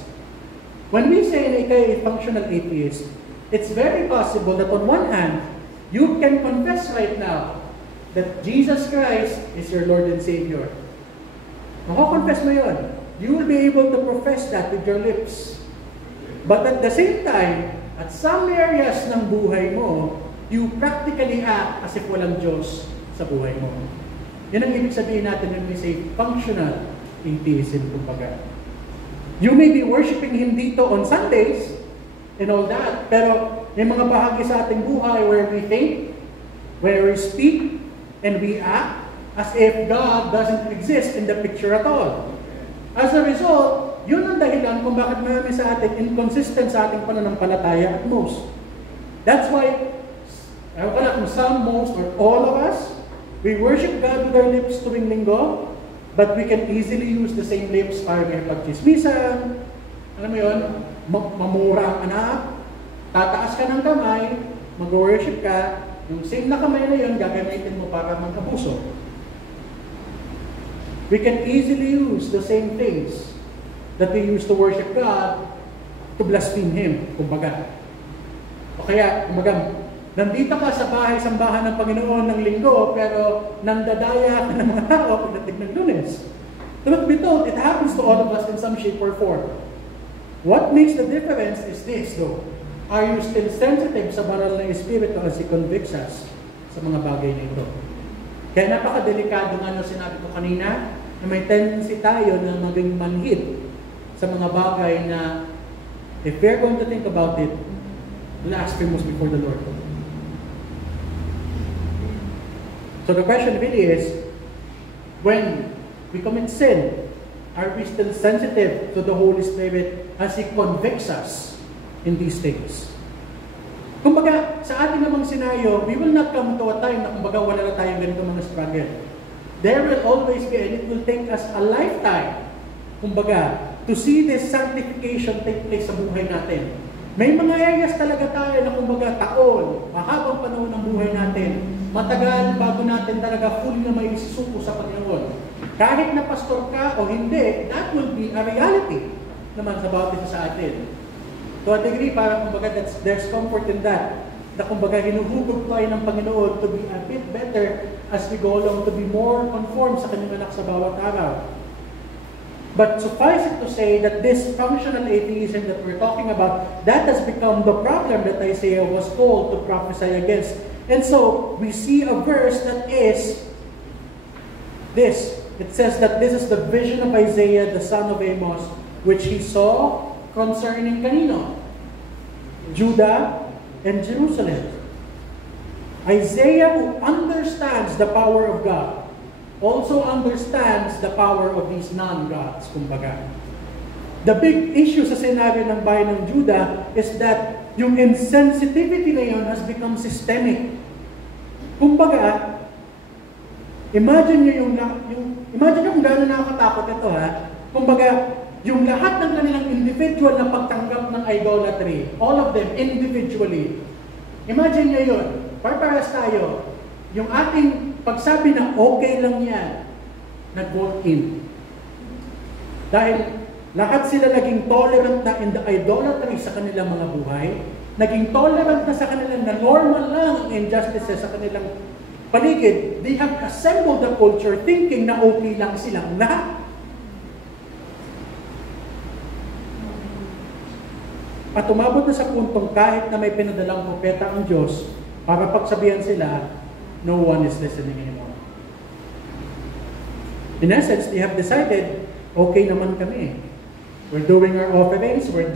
When we say na ikaw ay functional atheist, it's very possible that on one hand, you can confess right now that Jesus Christ is your Lord and Savior. Mako-confess mo yun. You will be able to profess that with your lips. But at the same time, at some areas ng buhay mo, you practically act as if walang Diyos sa buhay mo. Yan ang ibig sabihin natin when we say functional atheism, kumbaga. You may be worshiping Him dito on Sundays and all that, pero may mga bahagi sa ating buhay where we think, where we speak, and we act as if God doesn't exist in the picture at all. As a result, yun ang dahilan kung bakit marami sa atin inconsistent sa ating pananampalataya at most. That's why, ewan ko na kung some, most, or all of us, we worship God with our lips tuwing linggo, but we can easily use the same lips para may pagchismisan, alam mo yun, mamura ang anak, tataas ka ng kamay, mag-worship ka, yung same na kamay na yun, gagamitin mo para mag-abuso. We can easily use the same things that we use to worship God to blaspheme Him, kumbaga. O kaya, kumbaga, nandito ka sa bahay-sambahan ng Panginoon ng linggo, pero nandadaya ka ng mga tao pagdating ng Lunes. Truth be told, it happens to all of us in some shape or form. What makes the difference is this, though. Are you still sensitive sa banal na Espiritu as He convicts us sa mga bagay na ito? Kaya napakadelikado nga sinabi ko kanina, na may tendency tayo na maging manhid sa mga bagay na if we're going to think about it, blasphemous before the Lord. So the question really is, when we commit sin, are we still sensitive to the Holy Spirit as He convicts us in these things? Kumbaga, sa ating namang senaryo, we will not come to a time na kumbaga wala na tayong ganito mga struggle. There will always be, and it will take us a lifetime, kumbaga, to see this sanctification take place sa buhay natin. May mga areas talaga tayo na kumbaga taon, mahabang panahon ng buhay natin, matagal bago natin talaga fully na may isusuko sa Panginoon. Kahit na pastor ka o hindi, that will be a reality naman sa bawat isa sa atin. To a degree, parang kumbaga there's comfort in that. Na kumbaga hinuhugog tayo ng Panginoon to be a bit better as we go along, to be more conformed sa Kanyang anak sa bawat araw. But suffice it to say that this functional atheism that we're talking about, that has become the problem that Isaiah was called to prophesy against. And so, we see a verse that is this. It says that this is the vision of Isaiah, the son of Amos, which he saw concerning kanino? Judah and Jerusalem. Isaiah, who understands the power of God, also understands the power of these non-gods, kumbaga. The big issue sa senaryo ng bayan ng Judah is that yung insensitivity na yun has become systemic. Kumbaga, imagine nyo imagine nyo kung gano'n nakakatakot ito ha. Kumbaga, yung lahat ng kanilang individual na pagtanggap ng idolatry, all of them individually. Imagine nyo yun, parparas tayo, yung ating pagsabi na okay lang yan, nag-walk in. Dahil lahat sila naging tolerant na in the idolatry sa kanilang mga buhay, naging tolerant na sa kanilang na normal lang ang injustices sa kanilang paligid. They have assembled the culture thinking na okay lang silang lahat. At umabot na sa puntong kahit na may pinadalang propeta ang Diyos para pagsabihan sila, no one is listening anymore. In essence, they have decided, okay naman kami. We're doing our offerings, we're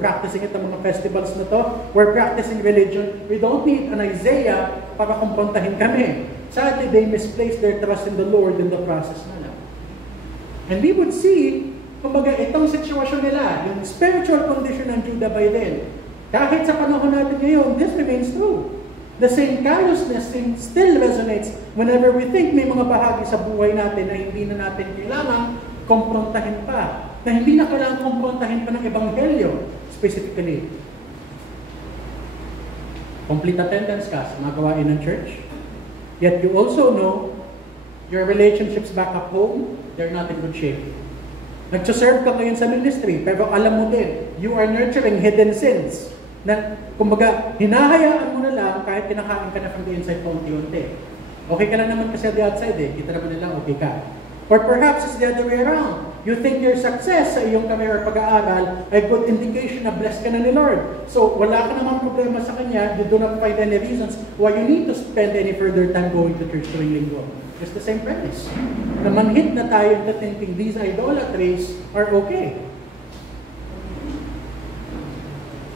practicing it ang mga festivals na to, we're practicing religion. We don't need an Isaiah para kumprontahin kami. Sadly, they misplaced their trust in the Lord in the process na lang. And we would see, kumbaga, itong sitwasyon nila, yung spiritual condition ng Judah by then, kahit sa panahon natin ngayon, this remains true. The same callousness still resonates whenever we think may mga bahagi sa buhay natin na hindi na natin kailangan kumprontahin pa. Na hindi na kailangan kumprontahin pa ng Ebanghelyo, specifically. Complete attendance ka sa mga gawain ng church. Yet you also know, your relationships back at home, they're not in good shape. Nagsuserve ka ngayon sa ministry, pero alam mo din, you are nurturing hidden sins. Na, kumbaga, hinahayaan mo na lang kahit kinakain ka na from the inside paunti-unti. Okay ka na naman kasi the outside eh. Kita naman nila, okay ka. Or perhaps it's the other way around. You think your success sa iyong career or pag-aaral ay good indication na blessed ka na ni Lord. So, wala ka namang problema sa Kanya. You do not find any reasons why you need to spend any further time going to church tuwing linggo. It's the same premise. Na manhid na tayo into thinking these idolatries are okay.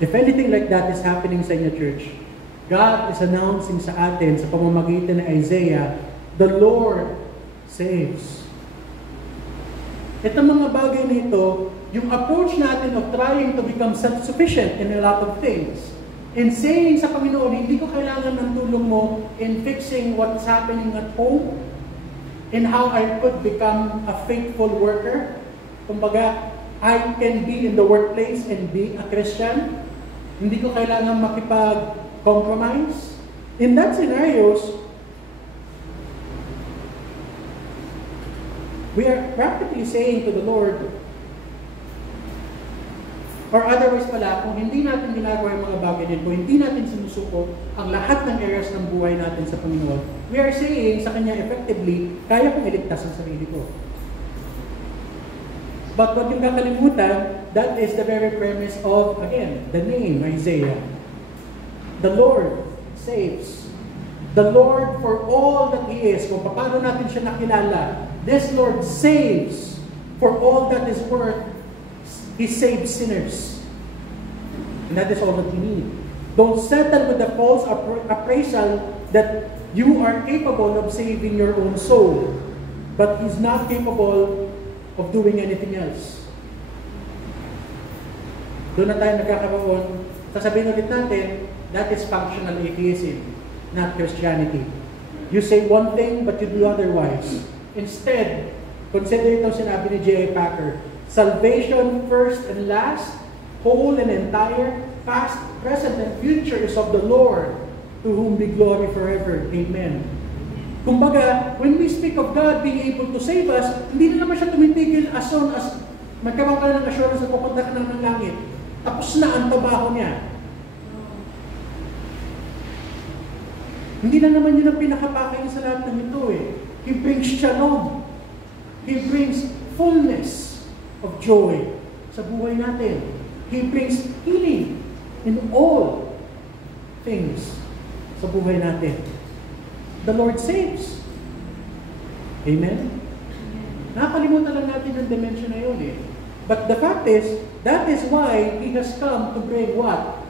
If anything like that is happening sa inyo church, God is announcing sa atin sa pamamagitan ng Isaiah, the Lord saves. Itong mga bagay nito, yung approach natin of trying to become self-sufficient in a lot of things, in saying sa Panginoon, hindi ko kailangan ng tulong mo in fixing what's happening at home, in how I could become a faithful worker. Kumbaga, I can be in the workplace and be a Christian. Hindi ko kailangan makipag-compromise. In that scenarios, we are practically saying to the Lord, or otherwise pala, kung hindi natin ginagawa yung mga bagay din, kung hindi natin sinusuko ang lahat ng areas ng buhay natin sa Panginoon, we are saying sa Kanya effectively, kaya kong iligtas ang sarili ko. But what yung kakalimutan, that is the very premise of, again, the name, Isaiah. The Lord saves. The Lord for all that He is. Kung paano natin siya nakilala, this Lord saves for all that is worth. He saves sinners. And that is all that we need. Don't settle with the false appraisal that you are capable of saving your own soul. But He's not capable of doing anything else. Doon na tayo nagkakaroon. Sasabihin ulit natin, that is functional atheism, not Christianity. You say one thing, but you do otherwise. Instead, consider itong sinabi ni J.I. Packer, salvation first and last, whole and entire, past, present, and future is of the Lord, to whom be glory forever. Amen. Kumbaga, when we speak of God being able to save us, hindi na naman siya tumitigil as soon as magkaroon ka ng assurance na pupunta ka ng langit. Tapos na ang trabaho niya. Hindi na naman yun ang pinakapakay sa lahat ng ito eh. He brings shalom. He brings fullness of joy sa buhay natin. He brings healing in all things sa buhay natin. The Lord saves. Amen? Nakakalimutan lang natin yung dimension na yun eh. But the fact is, that is why He has come to bring what?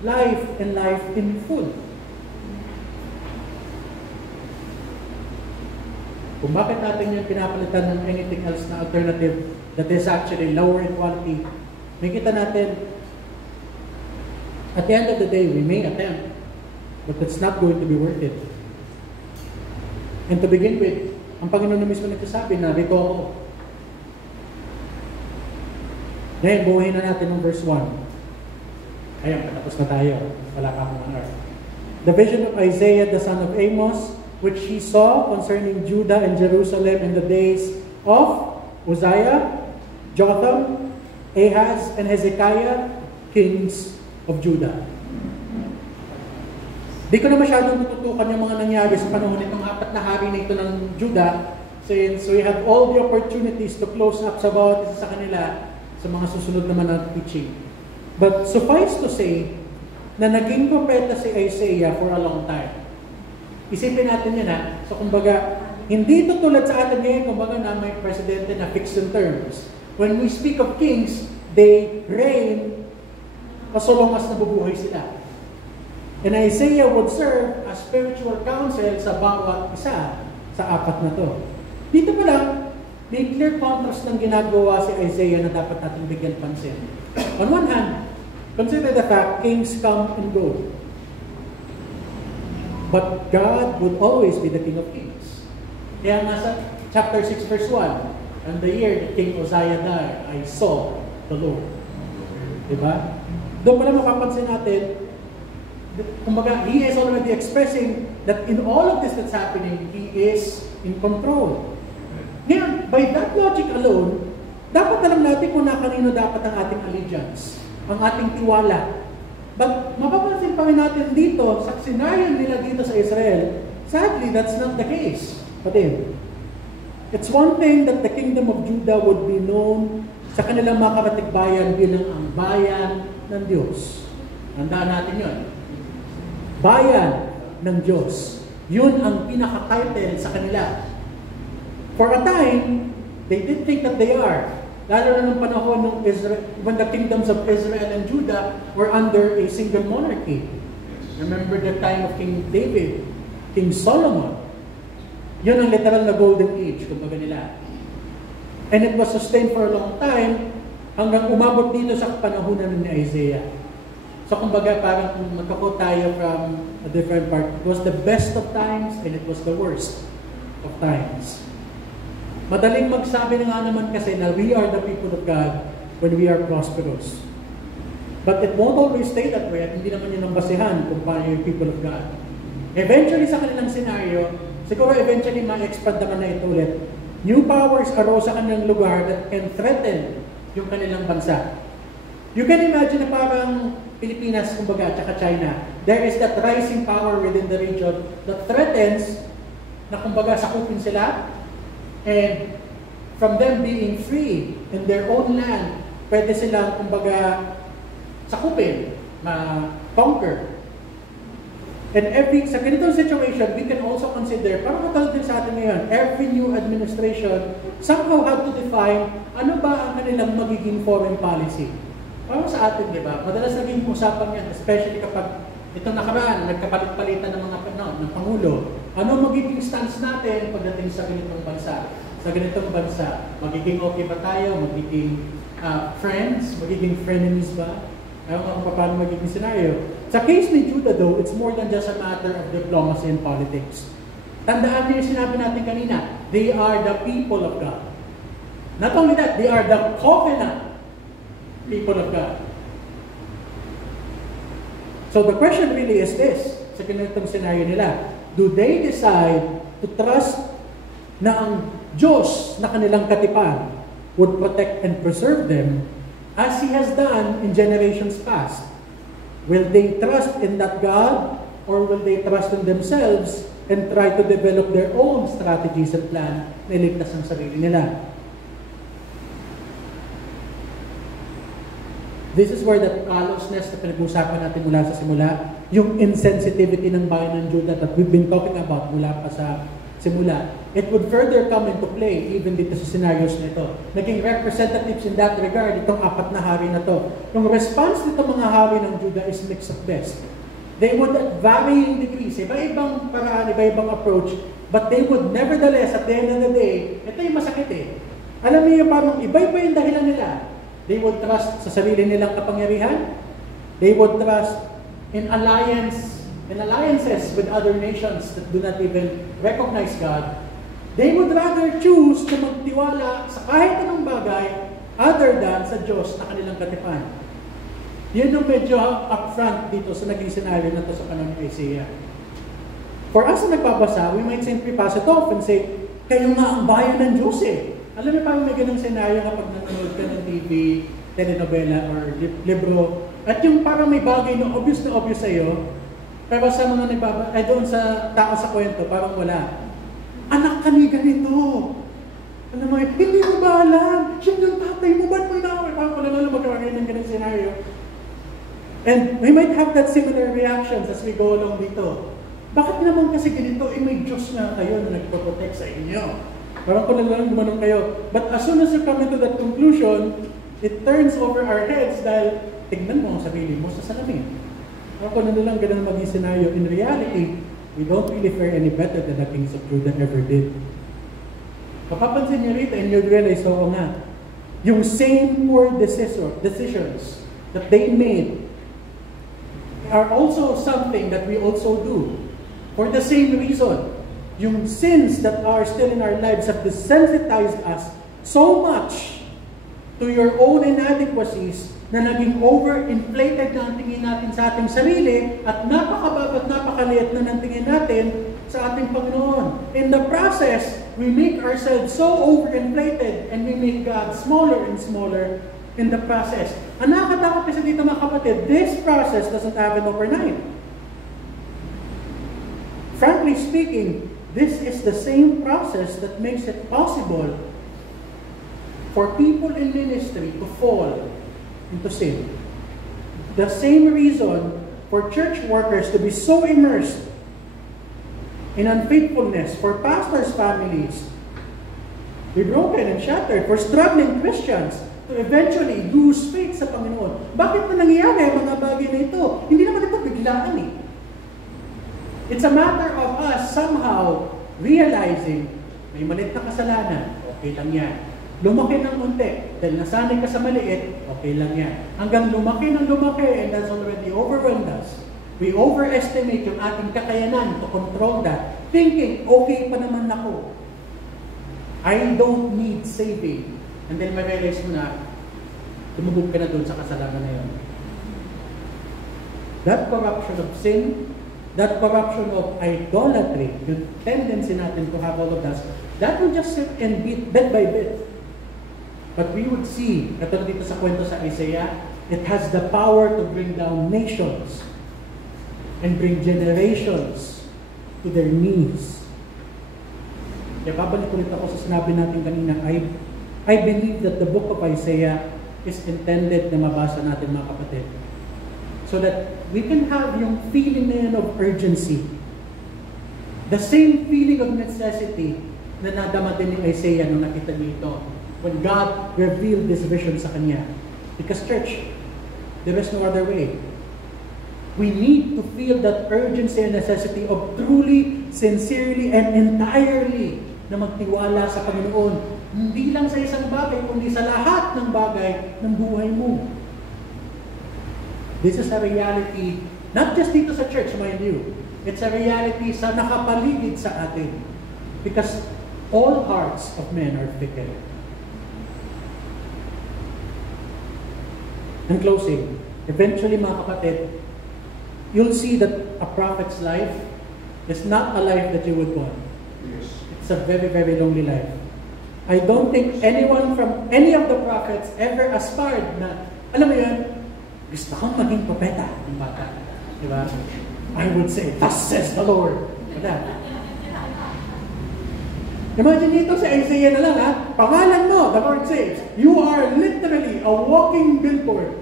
Life and life in food. Kung bakit natin yung pinapalitan ng anything else na alternative that is actually lower in quality, may kita natin, at the end of the day, we may attempt, but it's not going to be worth it. And to begin with, ang Panginoon na mismo nagsasabi na, rito ako. Ngayon, buuhin na natin ng verse 1. Ayan, patapos na tayo. Wala pa akong hour. The vision of Isaiah, the son of Amos, which he saw concerning Judah and Jerusalem in the days of Uzziah, Jotham, Ahaz, and Hezekiah, kings of Judah. Di ko na masyadong tututukan yung mga nangyari sa panahon nitong 4 na hari na ito ng Judah, since we have all the opportunities to close up sa bawat isa sa kanila sa mga susunod naman na teaching. But suffice to say, na naging propeta si Isaiah for a long time. Isipin natin yan ha. So kumbaga, hindi ito tulad sa atin ngayon, kumbaga na may presidente na fixed in terms. When we speak of kings, they reign as long as nabubuhay sila. And Isaiah would serve as spiritual counsel sa bawat isa sa 4 na to. Dito pa lang, may clear contrast ng ginagawa si Isaiah na dapat natin bigyan pansin. On one hand, consider the fact, kings come and go. But God would always be the King of Kings. Kaya nga sa chapter 6 verse 1, and the year that King Uzziah died, I saw the Lord. Diba? Doon pala mapapansin natin, kumbaga, He is already expressing that in all of this that's happening, He is in control. Ngayon, by that logic alone, dapat alam natin kung na kanino dapat ang ating allegiance, ang ating tiwala. But mapapansin pa rin natin dito, sa scenario nila dito sa Israel, sadly, that's not the case. Pati, it's one thing that the kingdom of Judah would be known sa kanilang mga karatigbayan bilang ang bayan ng Diyos. Tandaan natin yun. Bayan ng Diyos. Yun ang pinaka-title sa kanila. For a time, they did think that they are. Lalo na ng panahon ng Israel, when the kingdoms of Israel and Judah were under a single monarchy. Remember the time of King David, King Solomon. Yun ang literal na golden age, kumbaga nila. And it was sustained for a long time hanggang umabot dito sa panahonan ni Isaiah. So kumbaga parang kung magkakot tayo from a different part, it was the best of times and it was the worst of times. Madaling magsabi na nga naman kasi na we are the people of God when we are prosperous. But it won't always stay that way at hindi naman yun ang basihan kung paano yung people of God. Eventually sa kanilang scenario, siguro eventually ma-expand naman na ito ulit. New powers arose sa kanilang lugar that can threaten yung kanilang bansa. You can imagine na parang Pilipinas, kumbaga, at China. There is that rising power within the region that threatens na kumbaga sakupin sila. And from them being free in their own land, pwede silang, kumbaga, sakupin, ma-conquer. And sa ganitong situation, we can also consider, parang katulad din sa atin ngayon, every new administration somehow have to define ano ba ang kanilang magiging foreign policy. Parang sa atin, di ba? Madalas naging usapan yan, especially kapag itong nakaraan, nagkapalit-palitan ng mga ng Pangulo. Ano magiging stance natin pagdating sa ganitong bansa? Sa ganitong bansa, magiging okay ba tayo? Magiging friends? Magiging frenemies ba? Ayaw nga paano magiging scenario. Sa case ni Judah though, it's more than just a matter of diplomacy and politics. Tandaan niyo yung sinabi natin kanina, they are the people of God. Not only that, they are the covenant people of God. So the question really is this, sa ganitong scenario nila, do they decide to trust na ang Diyos na kanilang katipan would protect and preserve them as He has done in generations past? Will they trust in that God or will they trust in themselves and try to develop their own strategies and plan na iligtas ang sarili nila? This is where the callousness na pinag-usapan natin mula sa simula, yung insensitivity ng bayan ng Judah that we've been talking about mula pa sa simula, it would further come into play even dito sa scenarios na ito. Naging representatives in that regard, itong 4 na hari na to. Yung response nito mga hari ng Judah is mixed at best. They would at varying degrees, iba-ibang paraan, iba-ibang approach, but they would nevertheless, at the end of the day, ito yung masakit eh. Alam niyo parang iba-iba yung dahilan nila. They would trust sa sarili nilang kapangyarihan. They would trust in alliances with other nations that do not even recognize God. They would rather choose to magtiwala sa kahit anong bagay other than sa Diyos na kanilang katipan. Yan yung medyo upfront dito sa naging scenario na ito sa panahon ni Isaiah. For us na nagbabasa, we might simply pass it off and say, kayo nga ang bayan ng Diyos eh. Alam niyo parang may ganung senaryo kapag nanonood ka ng TV, telenovela, or libro, at yung parang may bagay na obvious sa'yo, pero sa mga ay doon sa tao sa kwento, parang wala. Anak ka ni ganito. Alam mo, hindi mo ba alam? Siya yung tatay mo, ba't mo inaway? Parang wala na magkakaroon ng ganung senaryo. And we might have that similar reactions as we go along dito. Bakit naman kasi ganito, may Diyos na kayo na nagpo-protect sa inyo? Parang kung lang gumanong kayo. But as soon as you come into that conclusion, it turns over our heads dahil tignan mo ang sarili mo sa salamin. Parang kung lang ganun maging scenario. In reality, we don't really fare any better than the kings of Judah ever did. Kapapansin niyo rito and you'll realize, oo nga, yung same poor decisions that they made are also something that we also do. For the same reason. Yung sins that are still in our lives have desensitized us so much to your own inadequacies na naging overinflated na ang tingin natin sa ating sarili at napakababat, napakaliit na ng tingin natin sa ating Panginoon. In the process, we make ourselves so overinflated and we make God smaller and smaller in the process. Ang nakakatakot kasi dito mga kapatid, this process doesn't happen overnight. Frankly speaking, this is the same process that makes it possible for people in ministry to fall into sin. The same reason for church workers to be so immersed in unfaithfulness, for pastors' families to be broken and shattered, for struggling Christians to eventually lose faith sa Panginoon. Bakit na nangyayari ang mga bagay na ito? Hindi naman ito biglaan eh. It's a matter of us somehow realizing may maliit na kasalanan, okay lang yan. Lumaki ng unti, dahil nasanay ka sa maliit, okay lang yan. Hanggang lumaki ng lumaki, and that's already overwhelmed us. We overestimate yung ating kakayanan to control that, thinking, okay pa naman ako. I don't need saving. And then ma-realize mo na, tumubog ka na dun sa kasalanan na yun. That corruption of sin, that corruption of idolatry, yung tendency natin to have all of that, that will just sit and beat bit by bit. But we would see, ito dito sa kwento sa Isaiah, it has the power to bring down nations and bring generations to their knees. Kaya babalik ulit ako sa sinabi natin kanina, I believe that the book of Isaiah is intended na mabasa natin mga kapatid. So that we can have yung feeling na yun of urgency. The same feeling of necessity na nadama din ni Isaiah nung nakita niyo ito. When God revealed this vision sa kanya. Because church, there is no other way. We need to feel that urgency and necessity of truly, sincerely, and entirely na magtiwala sa Panginoon. Hindi lang sa isang bagay, kundi sa lahat ng bagay ng buhay mo. This is a reality, not just dito sa church, mind you. It's a reality sa nakapaligid sa atin. Because all hearts of men are fickle. In closing, eventually mga kapatid, you'll see that a prophet's life is not a life that you would want. Yes. It's a very, very lonely life. I don't think anyone from any of the prophets ever aspired na, alam mo yun, gusto kong maging propeta ng bata. Diba? I would say, thus says the Lord. Wala. Imagine dito sa Isaiah na lang ha, pangalan mo, the Lord says, you are literally a walking billboard.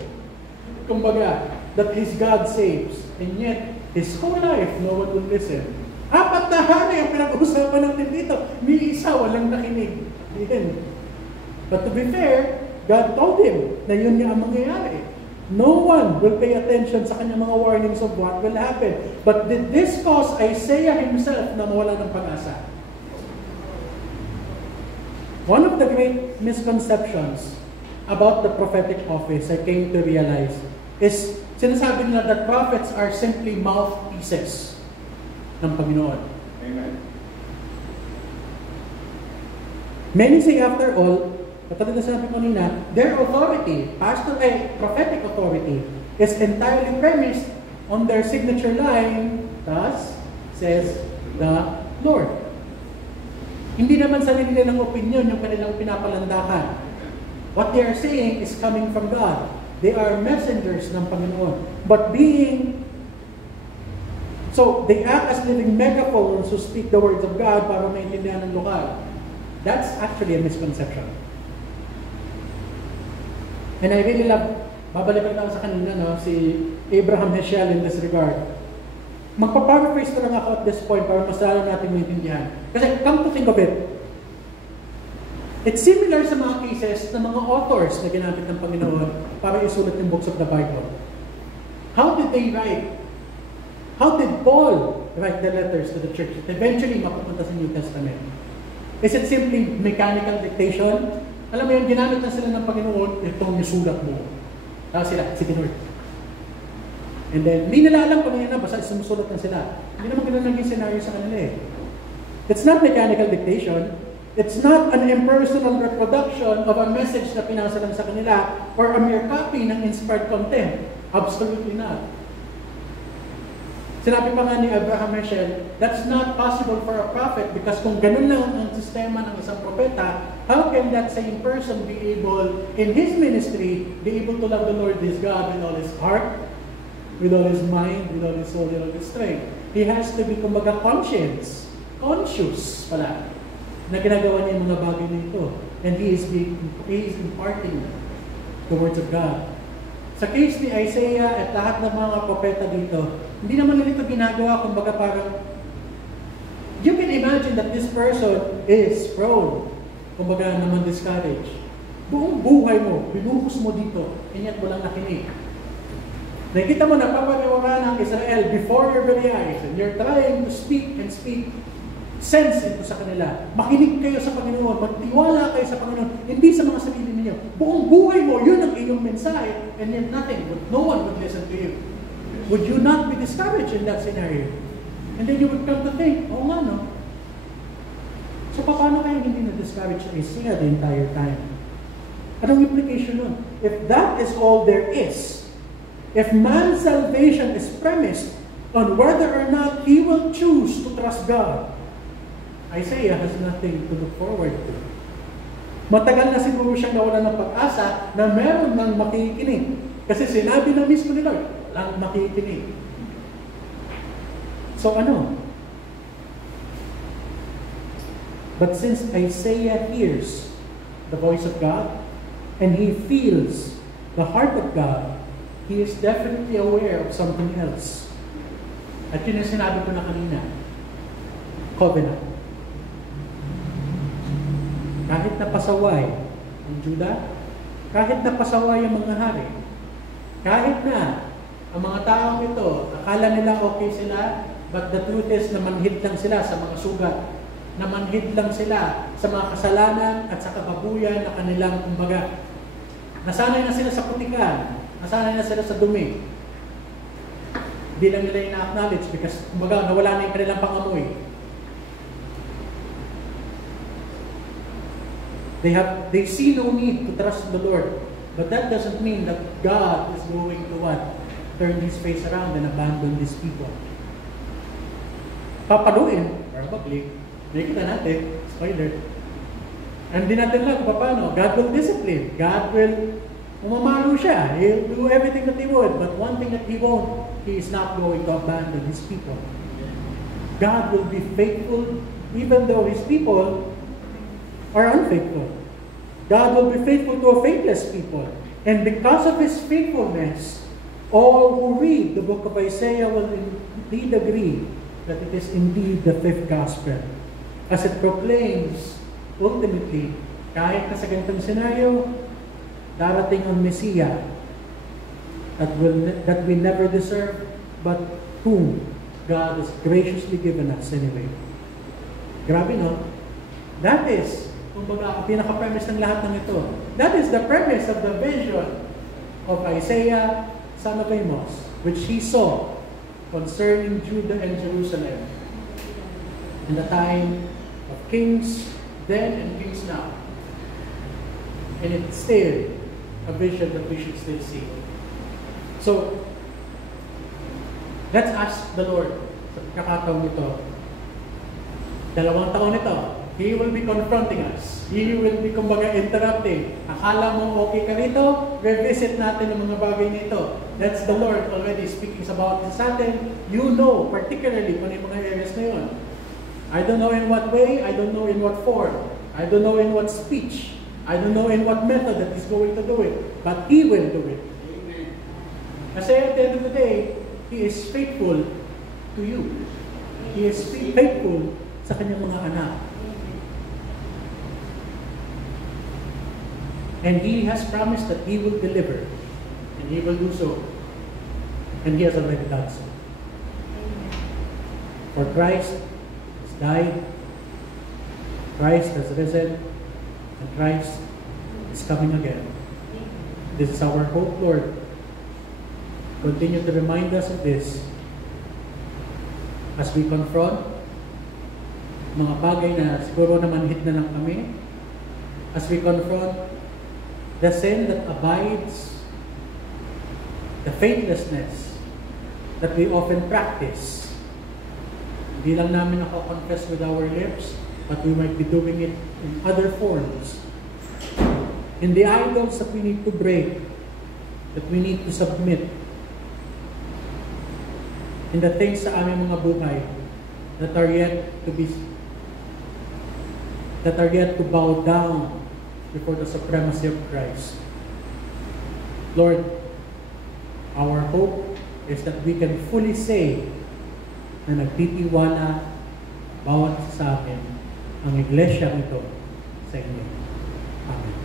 Kumbaga, that His God saves. And yet, His whole life, no one will listen. 4 na hari ang pinag-uusapan natin dito. May isa, walang nakinig. Yan. But to be fair, God told him na yun nga ang mangyayari. No one will pay attention sa kanyang mga warnings of what will happen. But did this cause Isaiah himself na mawala ng pag-asa? One of the great misconceptions about the prophetic office I came to realize is sinasabi nila that prophets are simply mouthpieces ng Panginoon. Amen. Many say after all, katulad na sabi ko nina, their authority, prophetic authority, is entirely premised on their signature line, thus says the Lord. Hindi naman sa nilang opinion yung kanilang pinapalandakan. What they are saying is coming from God. They are messengers ng Panginoon. But so they act as living megaphones who speak the words of God para maintindihan ng lokal. That's actually a misconception. And I really love, babalikan lang sa kanina, no, si Abraham Heschel in this regard. Magpa-paraphrase ko lang ako at this point para mas lalo natin maintindihan. Kasi come to think of it, it's similar sa mga cases ng mga authors na ginamit ng Panginoon para isulat yung books of the Bible. How did they write? How did Paul write the letters to the church? Eventually, mapupunta sa New Testament. Is it simply mechanical dictation? Alam mo yun, ginamit na sila ng Panginoon, itong isulat mo. Tapos sila, sige Lord. And then, hindi nila alam kung ano basta sumusulat na sila. Hindi naman ganun naging scenario sa kanila eh. It's not mechanical dictation. It's not an impersonal reproduction of a message na pinasa lang sa kanila or a mere copy ng inspired content. Absolutely not. Sinabi pa nga ni Abraham Heschel, that's not possible for a prophet because kung ganun lang ang sistema ng isang propeta, how can that same person be able, in his ministry, be able to love the Lord his God with all his heart, with all his mind, with all his soul, with all his strength? He has to be, kumbaga, conscious pala, na ginagawa niya yung mga bagay na ito. And he is imparting the words of God. Sa case ni Isaiah at lahat ng mga propeta dito, hindi naman nila ito ginagawa, kumbaga parang, you can imagine that this person is prone, kumbaga naman discouraged. Buong buhay mo, binuhos mo dito, and yet walang nakinig. Nakikita mo na papariwara ng Israel before your very eyes, and you're trying to speak and speak sense ito sa kanila. Makinig kayo sa Panginoon, magtiwala kayo sa Panginoon, hindi sa mga sarili ninyo. Buong buhay mo, yun ang iyong mensahe, and yet no one would listen to you. Would you not be discouraged in that scenario? And then you would come to think, oh nga no. So paano kaya hindi na-discourage Isaiah the entire time? Anong implication nun? If that is all there is, if man's salvation is premised on whether or not he will choose to trust God, Isaiah has nothing to look forward to. Matagal na siguro siyang nawalan ng pag-asa na meron ng makikinig. Kasi sinabi na mismo ni Lord, walang makikinig. So ano? But since Isaiah hears the voice of God and he feels the heart of God, he is definitely aware of something else. At yun yung sinabi ko na kanina. Covenant. Kahit napasaway ang Judah, kahit napasaway ang mga hari, kahit na ang mga taong ito, akala nila okay sila, but the truth is, namanhid lang sila sa mga sugat. Namanhid lang sila sa mga kasalanan at sa kababuyan na kanilang, kumbaga, nasanay na sila sa putikan, nasanay na sila sa dumi. Hindi lang nila ina-acknowledge because, kumbaga, nawala na yung kanilang pangamoy. They see no need to trust the Lord. But that doesn't mean that God is going to what? Turn His face around and abandon these people. Papaluin, probably. Nakikita natin, spoiler. And di natin lang kung paano. God will discipline. God will, umamalo siya. He'll do everything that He would. But one thing that He won't, He is not going to abandon His people. God will be faithful even though His people are unfaithful. God will be faithful to a faithless people. And because of His faithfulness, all who read the book of Isaiah will indeed agree that it is indeed the fifth gospel. As it proclaims, ultimately, kahit na sa ganitong senaryo, darating ang Messiah that we never deserve, but whom God has graciously given us anyway. Grabe, no? That is, kumbaga, ang pinaka-premise ng lahat ng ito. That is the premise of the vision of Isaiah, son of Amos, which he saw concerning Judah and Jerusalem in the time of kings then and kings now. And it's still a vision that we should still see. So, let's ask the Lord sa pagkakataon ito. 2 taon ito, He will be confronting us. He will be, kumbaga, interrupting. Akala mo okay ka rito? Revisit natin ang mga bagay nito. That's the Lord already speaking about this sa atin. You know, particularly kung yung mga areas na yun. I don't know in what way, I don't know in what form, I don't know in what speech, I don't know in what method that He's going to do it, but He will do it. Amen. Kasi at the end of the day, He is faithful to you. He is faithful sa kanyang mga anak. And He has promised that He will deliver. And He will do so. And He has already done so. For Christ has died, Christ has risen, and Christ is coming again. This is our hope, Lord. Continue to remind us of this as we confront mga bagay na siguro naman hit na lang kami, as we confront the sin that abides, the faithlessness that we often practice. Hindi lang namin nako-confess with our lips, but we might be doing it in other forms. In the idols that we need to break, that we need to submit, in the things sa aming mga buhay that are yet to bow down before the supremacy of Christ. Lord, our hope is that we can fully say na nagtitiwala bawat sa amin ang iglesia ito sa inyo. Amen.